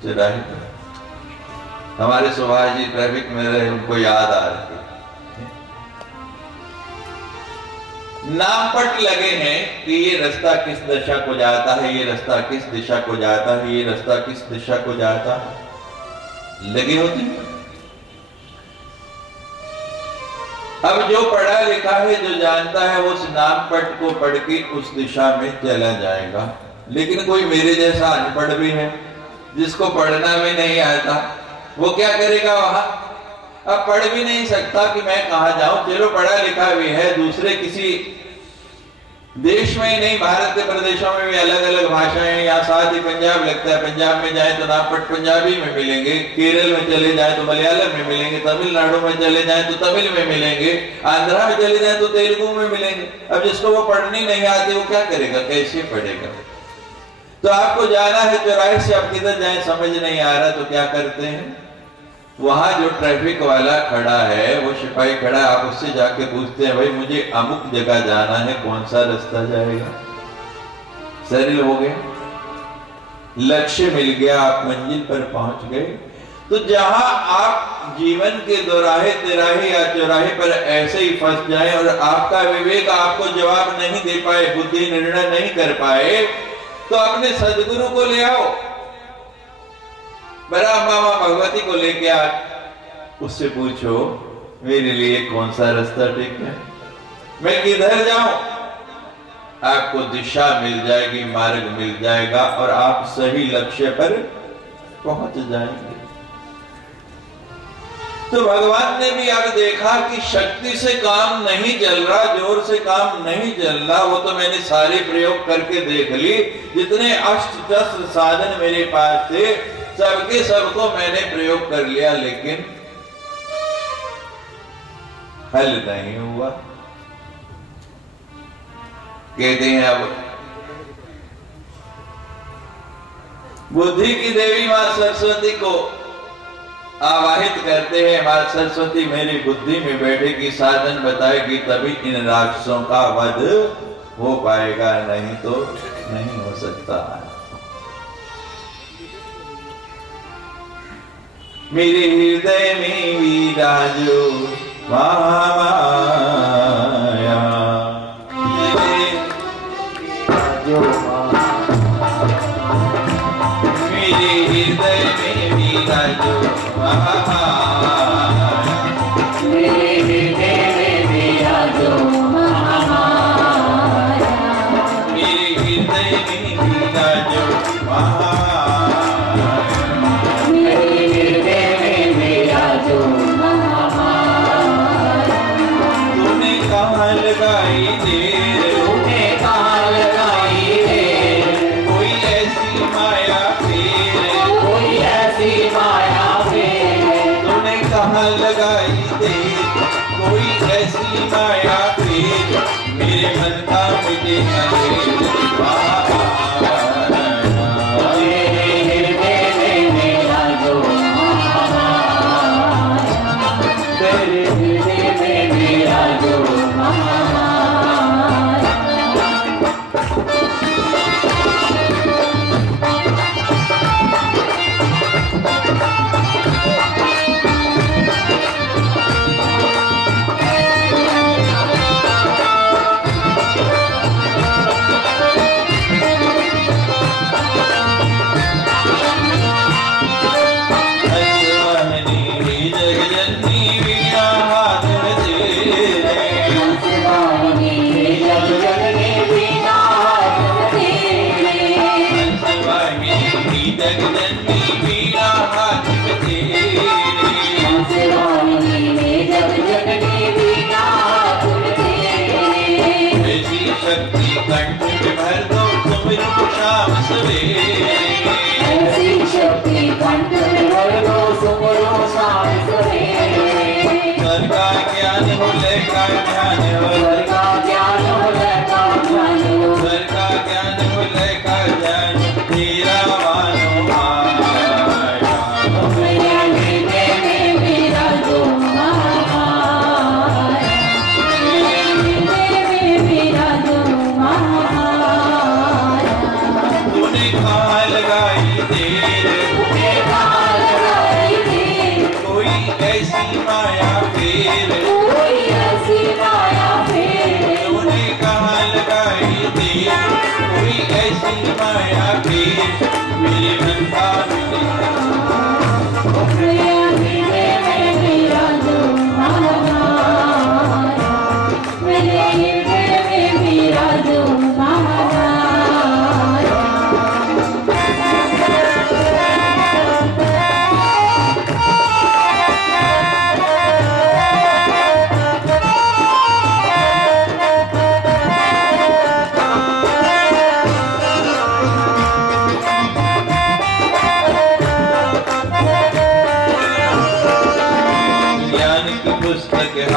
चौराहे पर। हमारे सुभाष जी ट्रैफिक में रहे, उनको याद आ रही। नामपट लगे हैं कि ये रास्ता किस दिशा को जाता है, ये रास्ता किस दिशा को जाता है, ये रास्ता किस दिशा को जाता है, लगे होते हैं। अब जो पढ़ा लिखा है, जो जानता है, वो उस नामपट को पढ़ के उस दिशा में चला जाएगा। लेकिन कोई मेरे जैसा अनपढ़ भी है, जिसको पढ़ना भी नहीं आता, वो क्या करेगा वहां? अब पढ़ भी नहीं सकता कि मैं कहां जाऊं। चलो पढ़ा लिखा भी है, दूसरे किसी देश में ही नहीं, भारत के प्रदेशों में भी अलग अलग भाषाएं। यहाँ साथ ही पंजाब लगता है, पंजाब में जाए तो नागपट पंजाबी में मिलेंगे, केरल में चले जाए तो मलयालम में मिलेंगे, तमिलनाडु में चले जाए तो तमिल में मिलेंगे, आंध्रा में चले जाए तो तेलुगु में मिलेंगे। अब जिसको वो पढ़नी नहीं आती वो क्या करेगा, कैसे पढ़ेगा? तो आपको जाना है चौराहे से, आप किधर जाए समझ नहीं आ रहा, तो क्या करते हैं, वहां जो ट्रैफिक वाला खड़ा है, वो सिपाही खड़ा है, आप उससे जाके पूछते हैं भाई मुझे अमुक जगह जाना है, कौन सा रास्ता जाएगा? सरल हो गया, लक्ष्य मिल गया, आप मंजिल पर पहुंच गए। तो जहां आप जीवन के दोराहे तिराहे या चौराहे पर ऐसे ही फंस जाए और आपका विवेक आपको जवाब नहीं दे पाए, बुद्धि निर्णय नहीं कर पाए, तो अपने सदगुरु को ले आओ, बड़ा मामा भगवती को लेके आ, उससे पूछो मेरे लिए कौन सा रास्ता ठीक है, मैं किधर जाऊं? आपको दिशा मिल जाएगी, मार्ग मिल जाएगा और आप सही लक्ष्य पर पहुंच जाएंगे। तो भगवान ने भी अब देखा कि शक्ति से काम नहीं चल रहा, जोर से काम नहीं चल रहा, वो तो मैंने सारे प्रयोग करके देख ली, जितने अष्ट शस्त्र साधन मेरे पास थे सबके सबको मैंने प्रयोग कर लिया, लेकिन हल नहीं हुआ। कहते हैं अब बुद्धि की देवी मां सरस्वती को आवाहित करते हैं, मां सरस्वती मेरी बुद्धि में बैठेगी, साधन बताएगी, तभी इन राक्षसों का वध हो पाएगा, नहीं तो नहीं हो सकता है। मेरे हृदय में विराजो महामाया, मेरे हृदय में विराजो महामाया, मेरे हृदय में विराजो महामाया, मेरे हृदय में विराजो महामाया, लगाई देर, तूने कहाँ लगाई देर, कोई ऐसी माया फेर, कोई ऐसी माया फेर, तूने कहाँ लगाई देर, कोई ऐसी माया फेर, मेरे मन का मुझे अंधेर, मेरे हृदय में विराजो महामाया, तेरे हृदय में विराजो महामाया। जगजननी वीणा हाथ में तेरे,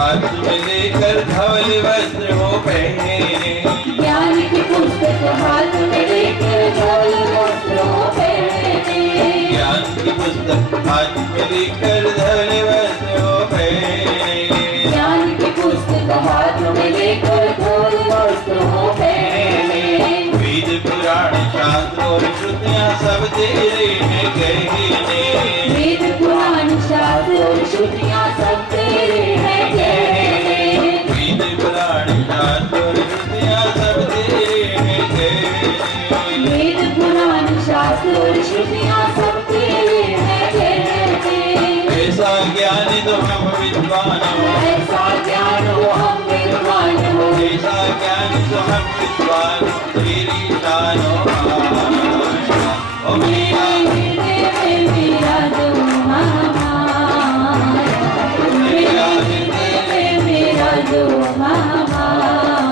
हाथ में लेकर धवल वस्त्र हो पहने। ज्ञान की पुस्तक हाथ में लेकर धवल वस्त्र हो पहने। ज्ञान की पुस्तक हाथ में लेकर धवल वस्त्र हो पहने। ज्ञान की पुस्तक हाथ में लेकर धवल वस्त्र हो पहने। वेद पुराण शास्त्र और श्रुतियाँ सब तेरे हैं कहने। वेद पुराण शास्त्र और श्रुतियाँ सब तेरे हैं कहने। वेद पुराण शास्त्र और श्रुतियाँ सब तेरे हैं कहने। वेद पुराण शास्त्र और श्रुतियाँ सब तेरे हैं कहने। ऐसा ज्ञान तो हम विद्वान हो। ऐसा ज्ञान हो हम विद्वान हो। ऐसा ज्ञान तो हम विद्वान हो। तेरी शान हो ओ मेरा मेरे मेरा जो महामाया। मेरा जो महामाया।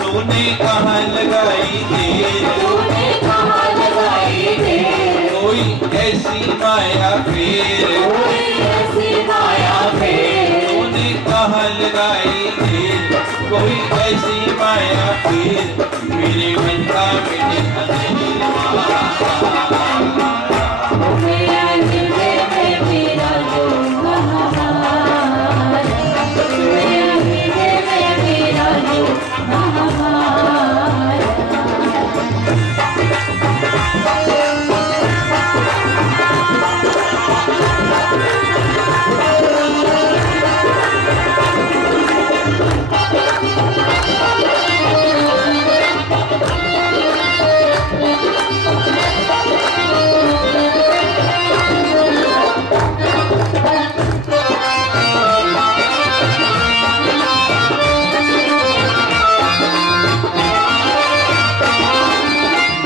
तूने कहाँ लगाई देर। तूने कहाँ लगाई देर। कोई ऐसी माया फेर। कोई ऐसी माया फेर। तूने कहाँ लगाई देर। कोई ऐसी माया फेर। मेरे मन का मिटे अंधेर। मेरा हृदय में मेरा जो महामाया। मेरा हृदय में मेरा जो महामाया।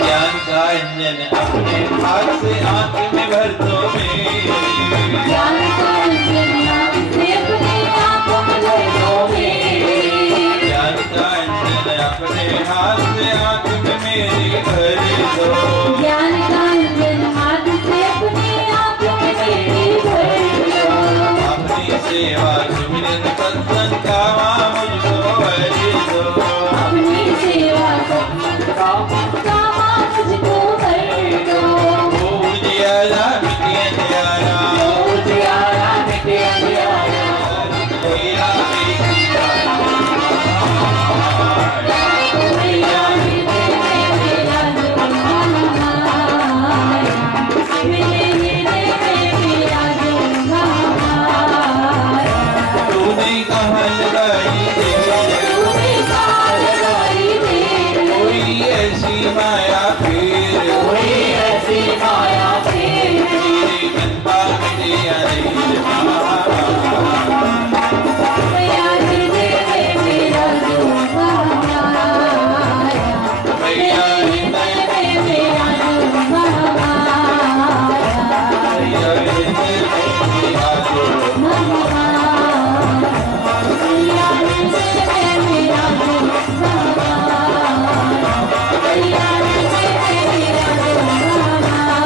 ज्ञान का अंजन अपने हाथ से आंख में भर दो मेरे। ज्ञान का अंजन आँख से अपने आँखों में भर दो मेरे। ज्ञान का अंजन अपने हाथ से आंख में मेरी भर दो। ज्ञान का अंजन हाथ से अपनी आँखों में मेरी भर दो। अपनी सेवा सुमिरन सत्संग का मुझको भर दो। अपनी सेवा सत्संग का मुझको भर दो। उजियारा मिटे अंधियारा। उजियारा मिटे अंधियारा। तेरा मेरा मेरा हृदय में मेरा जो महामाया। मेरे हृदय में मेरा जो महामाया। तूने कहाँ लगाई देर। तूने कहाँ लगाई देर। कोई ऐसी माया फेर। कोई ऐसी माया फेर। मेरे मन का मिटे अंधेर। मेरा हृदय में मेरा जो महामाया। मेरा हृदय में मेरा जो महामाया। मेरा हृदय में मेरा जो महामाया। मेरा हृदय में मेरा जो महामाया। मेरा हृदय में मेरा जो महामाया।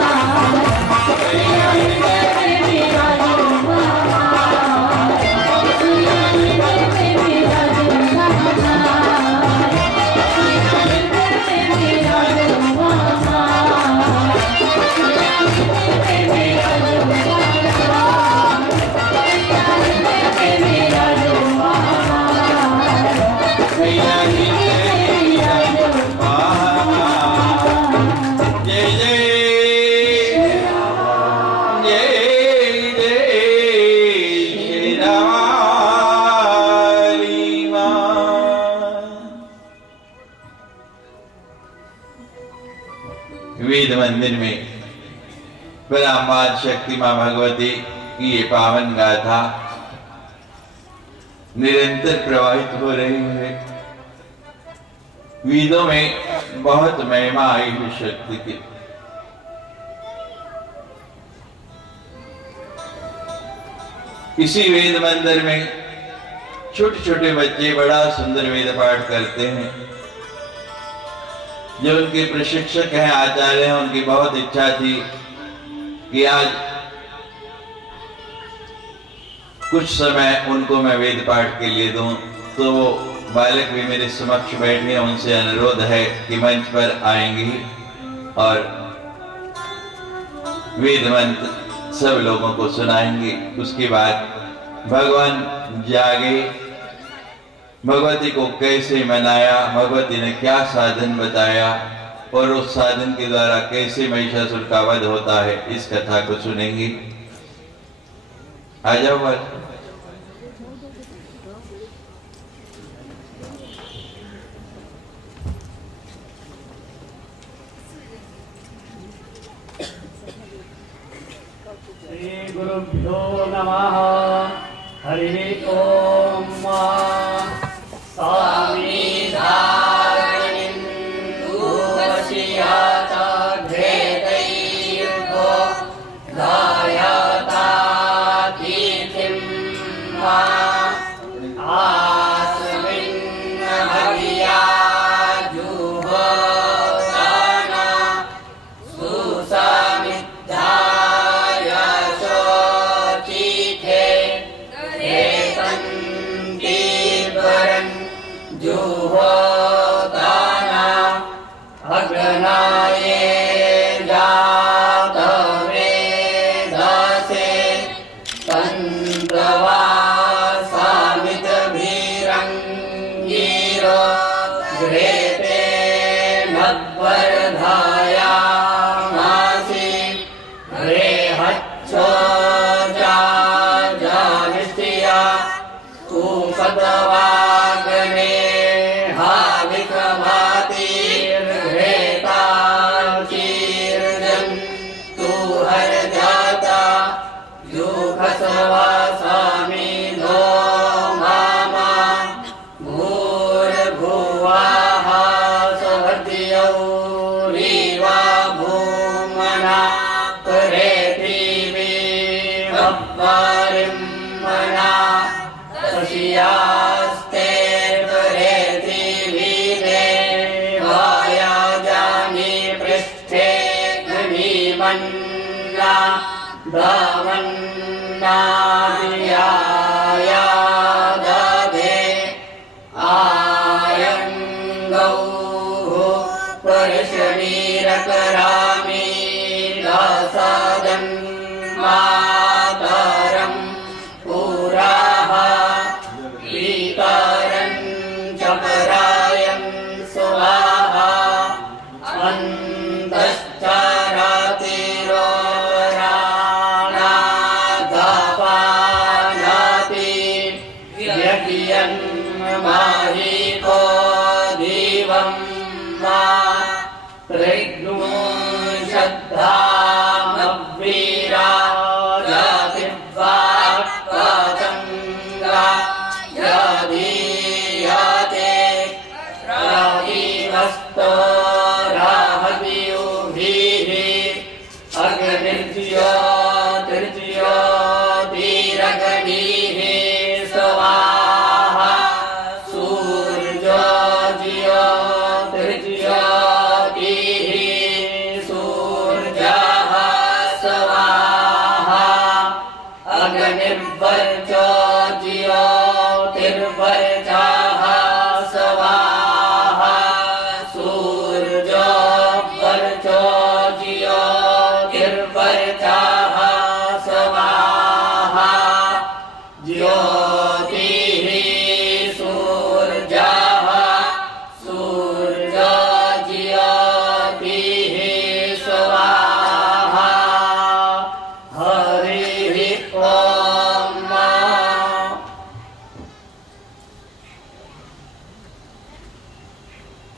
मेरा हृदय में मेरा जो महामाया। मेरा हृदय में मेरा जो महामाया। मेरा हृदय में मेरा जो महामाया। मेरा हृदय में मेरा जो महामाया। मेरा हृदय में मेरा जो महामाया। मेरा हृदय में मेरा जो महामाया। जय जय जय जय शेरावाली माँ। वेद मंदिर में ब्रह्माद शक्ति माँ भगवती की ये पावन गाथा निरंतर प्रवाहित हो रही है। वेदों में बहुत महिमा आई है शक्ति की। इसी वेद मंदिर में छोटे छोटे बच्चे बड़ा सुंदर वेद पाठ करते हैं। जो उनके प्रशिक्षक हैं, आचार्य हैं, उनकी बहुत इच्छा थी कि आज कुछ समय उनको मैं वेद पाठ के लिए दूं, तो वो बालक भी मेरे समक्ष बैठे। उनसे अनुरोध है कि मंच पर आएंगी और वेद मंत्र सब लोगों को सुनाएंगे। उसके बाद भगवान जागे, भगवती को कैसे मनाया, भगवती ने क्या साधन बताया और उस साधन के द्वारा कैसे महिषासुर का वध होता है, इस कथा को सुनेंगे। आ जाओ बात। श्री गुरुभ्यो नमः। हरि ओम। स्वामी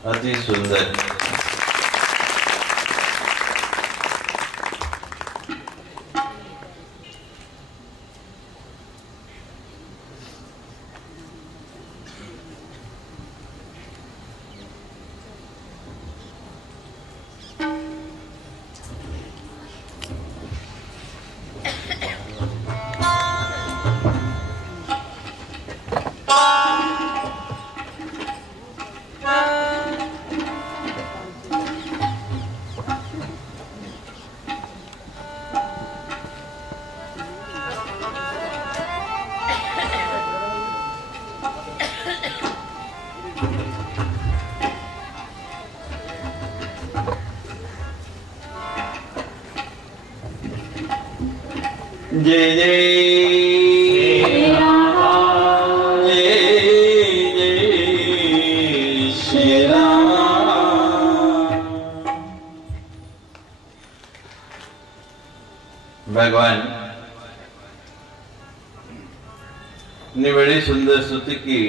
अति सुंदर। जय जय श्री राम। भगवान ने बड़ी सुंदर स्तुति की।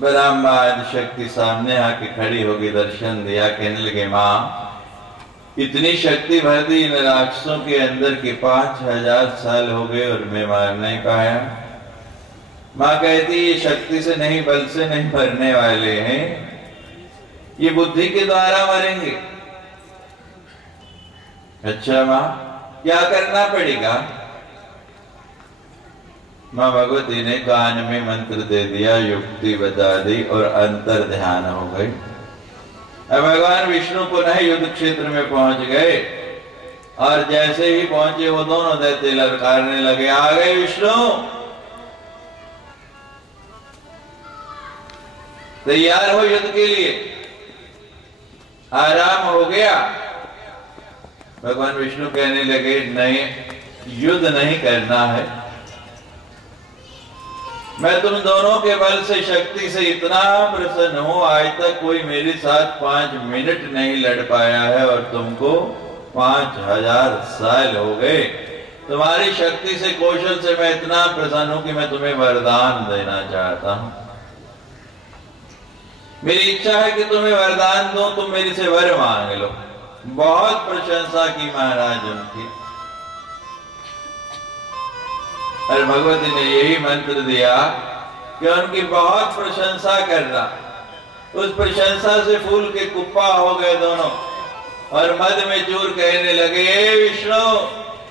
ब्रह्मा शक्ति सामने आके खड़ी होगी, दर्शन दिया, कहने लगे माँ इतनी शक्ति भर दी इन राक्षसों के अंदर के 5000 साल हो गए और मैं मार नहीं पाया। माँ कहती ये शक्ति से नहीं, बल से नहीं मरने वाले हैं, ये बुद्धि के द्वारा मरेंगे। अच्छा माँ क्या करना पड़ेगा? माँ भगवती ने कान में मंत्र दे दिया, युक्ति बता दी और अंतर ध्यान हो गई। अब भगवान विष्णु पुनः युद्ध क्षेत्र में पहुंच गए और जैसे ही पहुंचे वो दोनों दैत्य ललकारने लगे, आ गए विष्णु, तैयार हो युद्ध के लिए, आराम हो गया। भगवान विष्णु कहने लगे नहीं, युद्ध नहीं करना है। मैं तुम दोनों के बल से, शक्ति से इतना प्रसन्न हूं, आज तक कोई मेरे साथ 5 मिनट नहीं लड़ पाया है और तुमको 5000 साल हो गए। तुम्हारी शक्ति से, कौशल से मैं इतना प्रसन्न हूं कि मैं तुम्हें वरदान देना चाहता हूं। मेरी इच्छा है कि तुम्हें वरदान दूं, तुम मेरे से वर मांग लो। बहुत प्रशंसा की महाराज उनकी, और भगवती ने यही मंत्र दिया कि उनकी बहुत प्रशंसा करना। उस प्रशंसा से फूल के कुप्पा हो गए दोनों और मद में चूर कहने लगे, हे विष्णु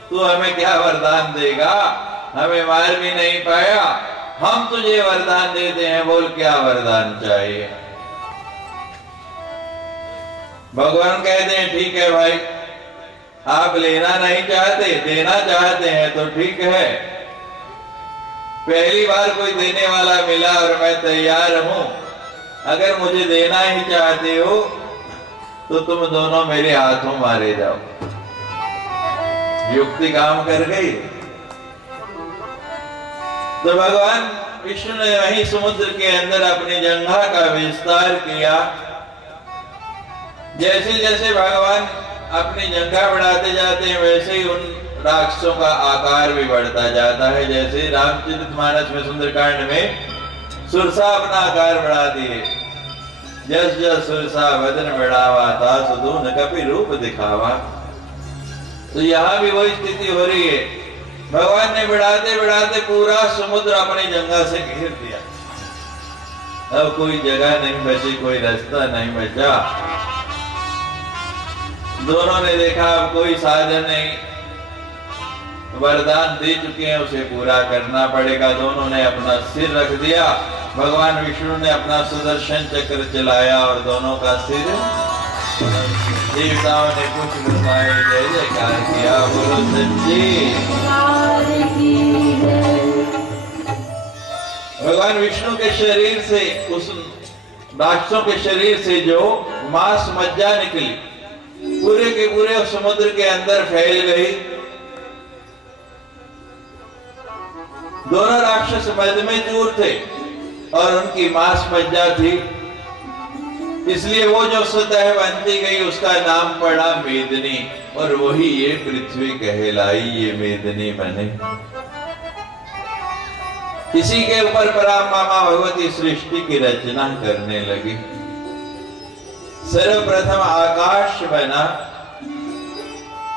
तू हमें क्या वरदान देगा? हमें मार भी नहीं पाया, हम तुझे वरदान देते हैं, बोल क्या वरदान चाहिए? भगवान कहते हैं ठीक है भाई, आप लेना नहीं चाहते, देना चाहते हैं तो ठीक है। पहली बार कोई देने वाला मिला और मैं तैयार हूं। अगर मुझे देना ही चाहते हो तो तुम दोनों मेरे हाथों मारे जाओ। युक्ति काम कर गई। तो भगवान विष्णु ने वहीं समुद्र के अंदर अपनी जंघा का विस्तार किया। जैसे जैसे भगवान अपनी जंघा बढ़ाते जाते हैं वैसे ही उन राक्षसों का आकार भी बढ़ता जाता है। जैसे रामचरितमानस में सुंदरकांड में सुरसा अपना आकार बढ़ाती है, जस जस सुरसा बदन बढ़ावा था सुदून कपि रूप दिखावा। तो यहाँ भी वही स्थिति हो रही है। भगवान ने बढ़ाते बढ़ाते पूरा समुद्र अपनी जंघा से घेर दिया। अब कोई जगह नहीं बची, कोई रास्ता नहीं बचा। दोनों ने देखा अब कोई साधन नहीं, वरदान दे चुके हैं, उसे पूरा करना पड़ेगा। दोनों ने अपना सिर रख दिया। भगवान विष्णु ने अपना सुदर्शन चक्र चलाया और दोनों का सिर, देवताओं ने कुछ बताए, जय जयकार किया, बोलो सच्ची। भगवान विष्णु के शरीर से, उस राक्षसों के शरीर से जो मांस मज्जा निकली पूरे के पूरे समुद्र के अंदर फैल गई। दोनों राक्षस मद में चूर थे और उनकी मांस मज्जा थी, इसलिए वो जो सतह बनती गई उसका नाम पड़ा मेदिनी, और वही ये पृथ्वी कहलाई, ये मेदिनी बने। इसी के ऊपर परामामा भगवती सृष्टि की रचना करने लगी। सर्वप्रथम आकाश बना,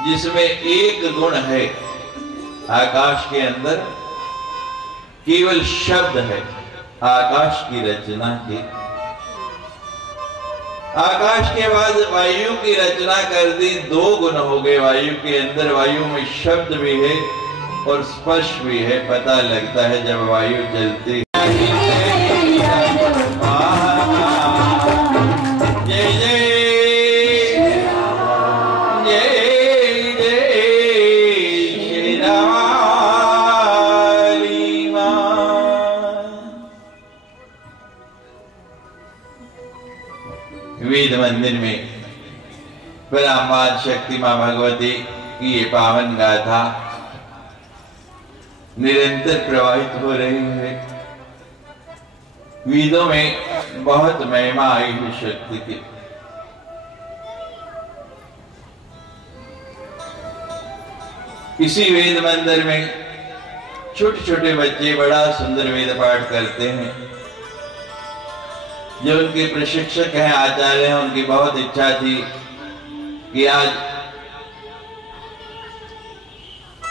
जिसमें एक गुण है, आकाश के अंदर केवल शब्द है। आकाश की रचना की, आकाश के बाद वायु की रचना कर दी। 2 गुण हो गए वायु के अंदर। वायु में शब्द भी है और स्पर्श भी है। पता लगता है जब वायु चलती है। वेद मंदिर में ब्रह्मा शक्ति मां भगवती की ये पावन गाथा निरंतर प्रवाहित हो रही है। वेदों में बहुत महिमा आई है शक्ति की। इसी वेद मंदिर में छोटे छोटे बच्चे बड़ा सुंदर वेद पाठ करते हैं। जो उनके प्रशिक्षक हैं, आचार्य हैं, उनकी बहुत इच्छा थी कि आज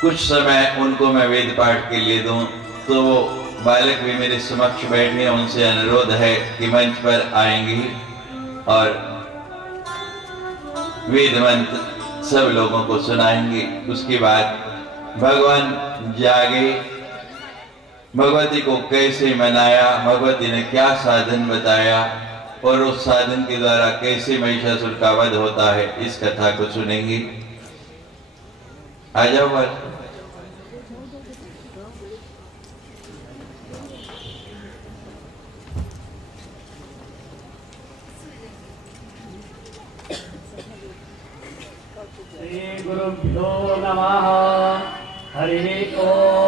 कुछ समय उनको मैं वेद पाठ के लिए दूं। तो वो बालक भी मेरे समक्ष बैठे हैं। उनसे अनुरोध है कि मंच पर आएंगे और वेद मंत्र सब लोगों को सुनाएंगे। उसके बाद भगवान जागे, भगवती को कैसे मनाया, भगवती ने क्या साधन बताया और उस साधन के द्वारा कैसे महिषासुर का वध होता है, इस कथा को सुनेंगे। आ जाओ बाल। श्री गुरुभ्यो नमः। हरि ओम।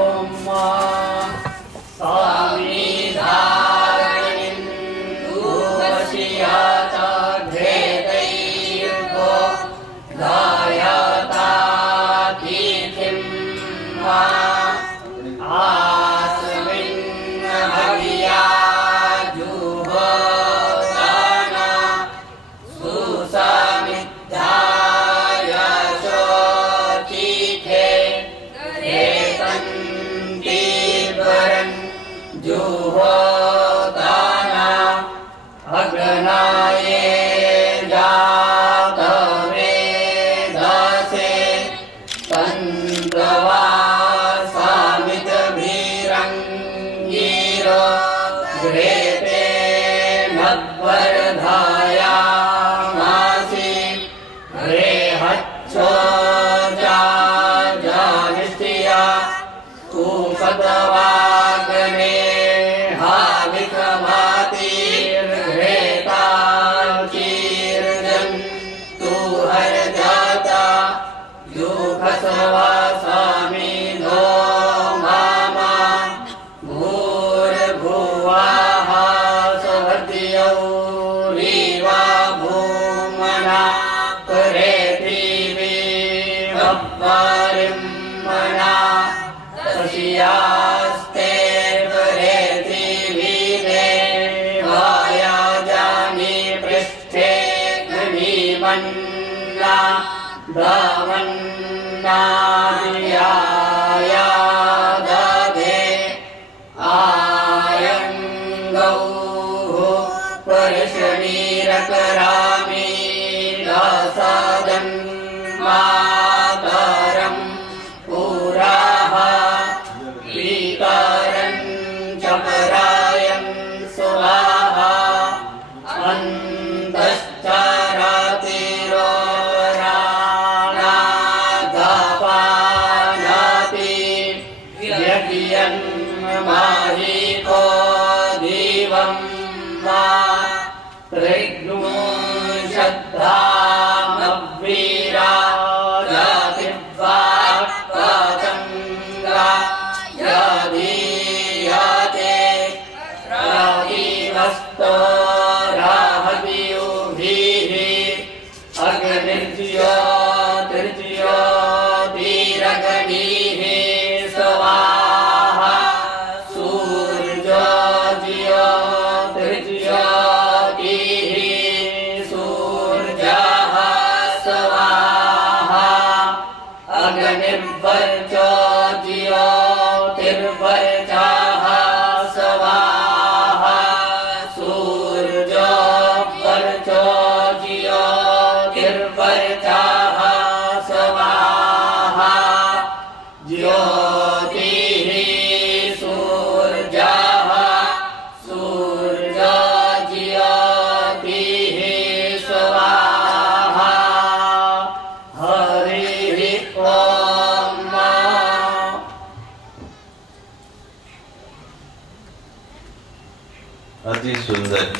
अति सुंदर।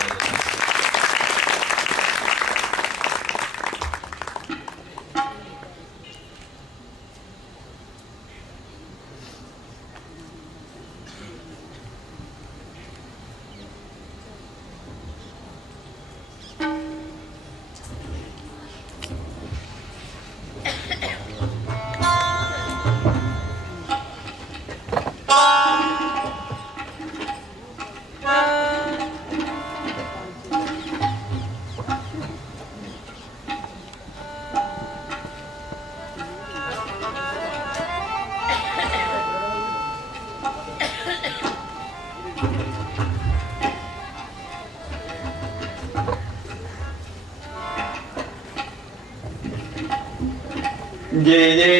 जय जय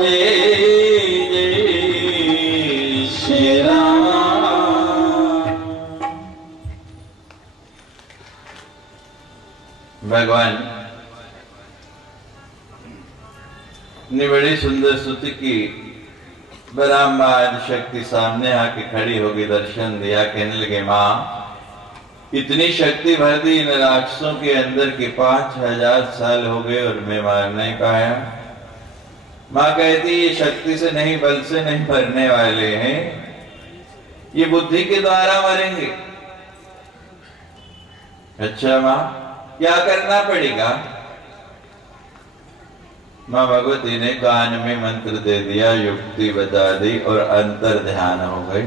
जय जय श्री राम। भगवान ने बड़ी सुंदर स्तुति की। ब्रह्मा शक्ति सामने आके खड़ी होगी, दर्शन दिया, कहने लगे मां इतनी शक्ति भर दी इन राक्षसों के अंदर के 5000 साल हो गए और मैं मार नहीं पाया। मां कहती ये शक्ति से नहीं बल से नहीं मरने वाले हैं, ये बुद्धि के द्वारा मरेंगे। अच्छा मां क्या करना पड़ेगा? मां भगवती ने कान में मंत्र दे दिया, युक्ति बता दी और अंतर ध्यान हो गई।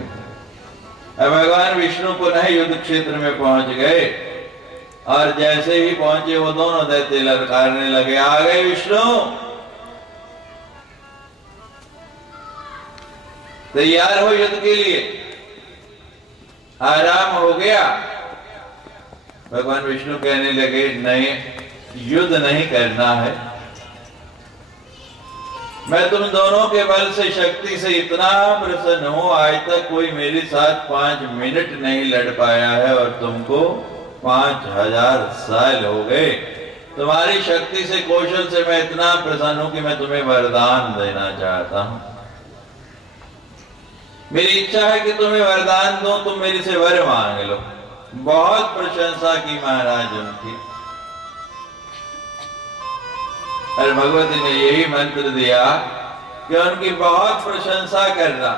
अब भगवान विष्णु पुनः युद्ध क्षेत्र में पहुंच गए और जैसे ही पहुंचे वो दोनों दैत्य ललकारने लगे, आ गए विष्णु, तैयार हो युद्ध के लिए, आराम हो गया। भगवान विष्णु कहने लगे नहीं, युद्ध नहीं करना है। मैं तुम दोनों के बल से शक्ति से इतना प्रसन्न हूं, आज तक कोई मेरे साथ 5 मिनट नहीं लड़ पाया है और तुमको 5000 साल हो गए। तुम्हारी शक्ति से कौशल से मैं इतना प्रसन्न हूं कि मैं तुम्हें वरदान देना चाहता हूं। मेरी इच्छा है कि तुम्हें वरदान दूं, तुम मेरे से वर मांग लो। बहुत प्रशंसा की महाराज उनकी, और भगवती ने यही मंत्र दिया कि उनकी बहुत प्रशंसा करना।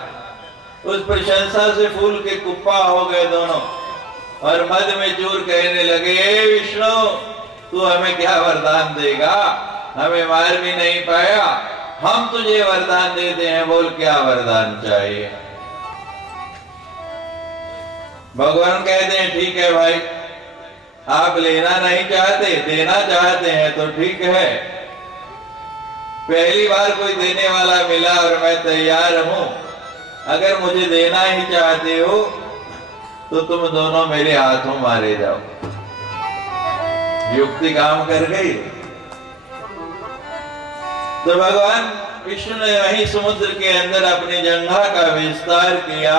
उस प्रशंसा से फूल के कुप्पा हो गए दोनों और मद में चूर कहने लगे, विष्णु तू हमें क्या वरदान देगा? हमें मार भी नहीं पाया, हम तुझे वरदान देते हैं, बोल क्या वरदान चाहिए? भगवान कहते हैं ठीक है भाई, आप लेना नहीं चाहते, देना चाहते हैं तो ठीक है। पहली बार कोई देने वाला मिला और मैं तैयार हूं। अगर मुझे देना ही चाहते हो तो तुम दोनों मेरे हाथों मारे जाओ। युक्ति काम कर गई। तो भगवान विष्णु ने वहीं समुद्र के अंदर अपनी जंघा का विस्तार किया।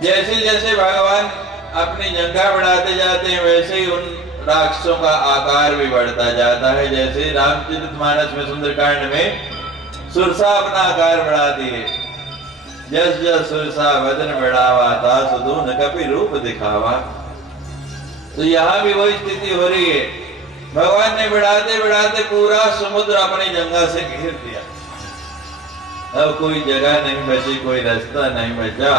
जैसे जैसे भगवान अपनी जंघा बढ़ाते जाते हैं वैसे ही उन राक्षसों का आकार भी बढ़ता जाता है। जैसे रामचरितमानस में सुंदरकांड में सुरसा अपना आकार बढ़ा दिए, जस जस सुरसा वदन बढ़ावा था सुदून कपि रूप दिखावा। तो यहाँ भी वही स्थिति हो रही है। भगवान ने बढ़ाते बढ़ाते पूरा समुद्र अपनी जंघा से घेर दिया। अब कोई जगह नहीं बची, कोई रास्ता नहीं बचा।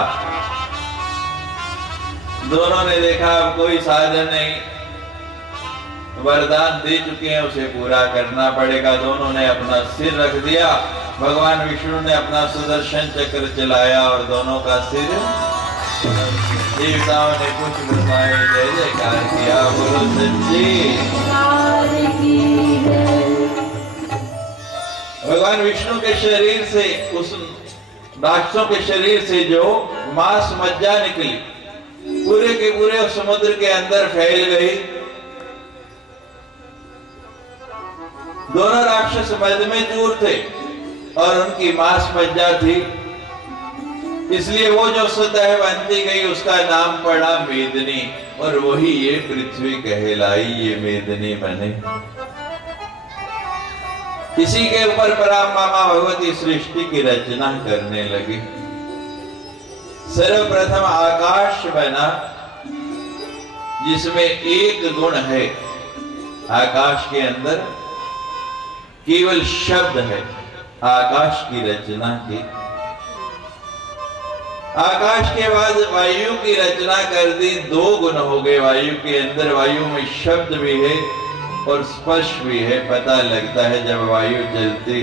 दोनों ने देखा अब कोई साधन नहीं, वरदान दे चुके हैं, उसे पूरा करना पड़ेगा। दोनों ने अपना सिर रख दिया। भगवान विष्णु ने अपना सुदर्शन चक्र चलाया और दोनों का सिर, देवताओं ने कुछ बताए, जय जयकार किया, बोलो सच्ची। भगवान विष्णु के शरीर से, उस राक्षसों के शरीर से जो मांस मज्जा निकली पूरे के पूरे समुद्र के अंदर फैल गई। दोनों राक्षस मद में चूर थे और उनकी मांस मज्जा थी, इसलिए वो जो सतह बनती गई उसका नाम पड़ा मेदिनी, और वही ये पृथ्वी कहलाई, ये मेदिनी बने। इसी के ऊपर परामामा भगवती सृष्टि की रचना करने लगी। सर्वप्रथम आकाश बना, जिसमें एक गुण है, आकाश के अंदर केवल शब्द है। आकाश की रचना की, आकाश के बाद वायु की रचना कर दी। 2 गुण हो गए वायु के अंदर। वायु में शब्द भी है और स्पर्श भी है। पता लगता है जब वायु चलती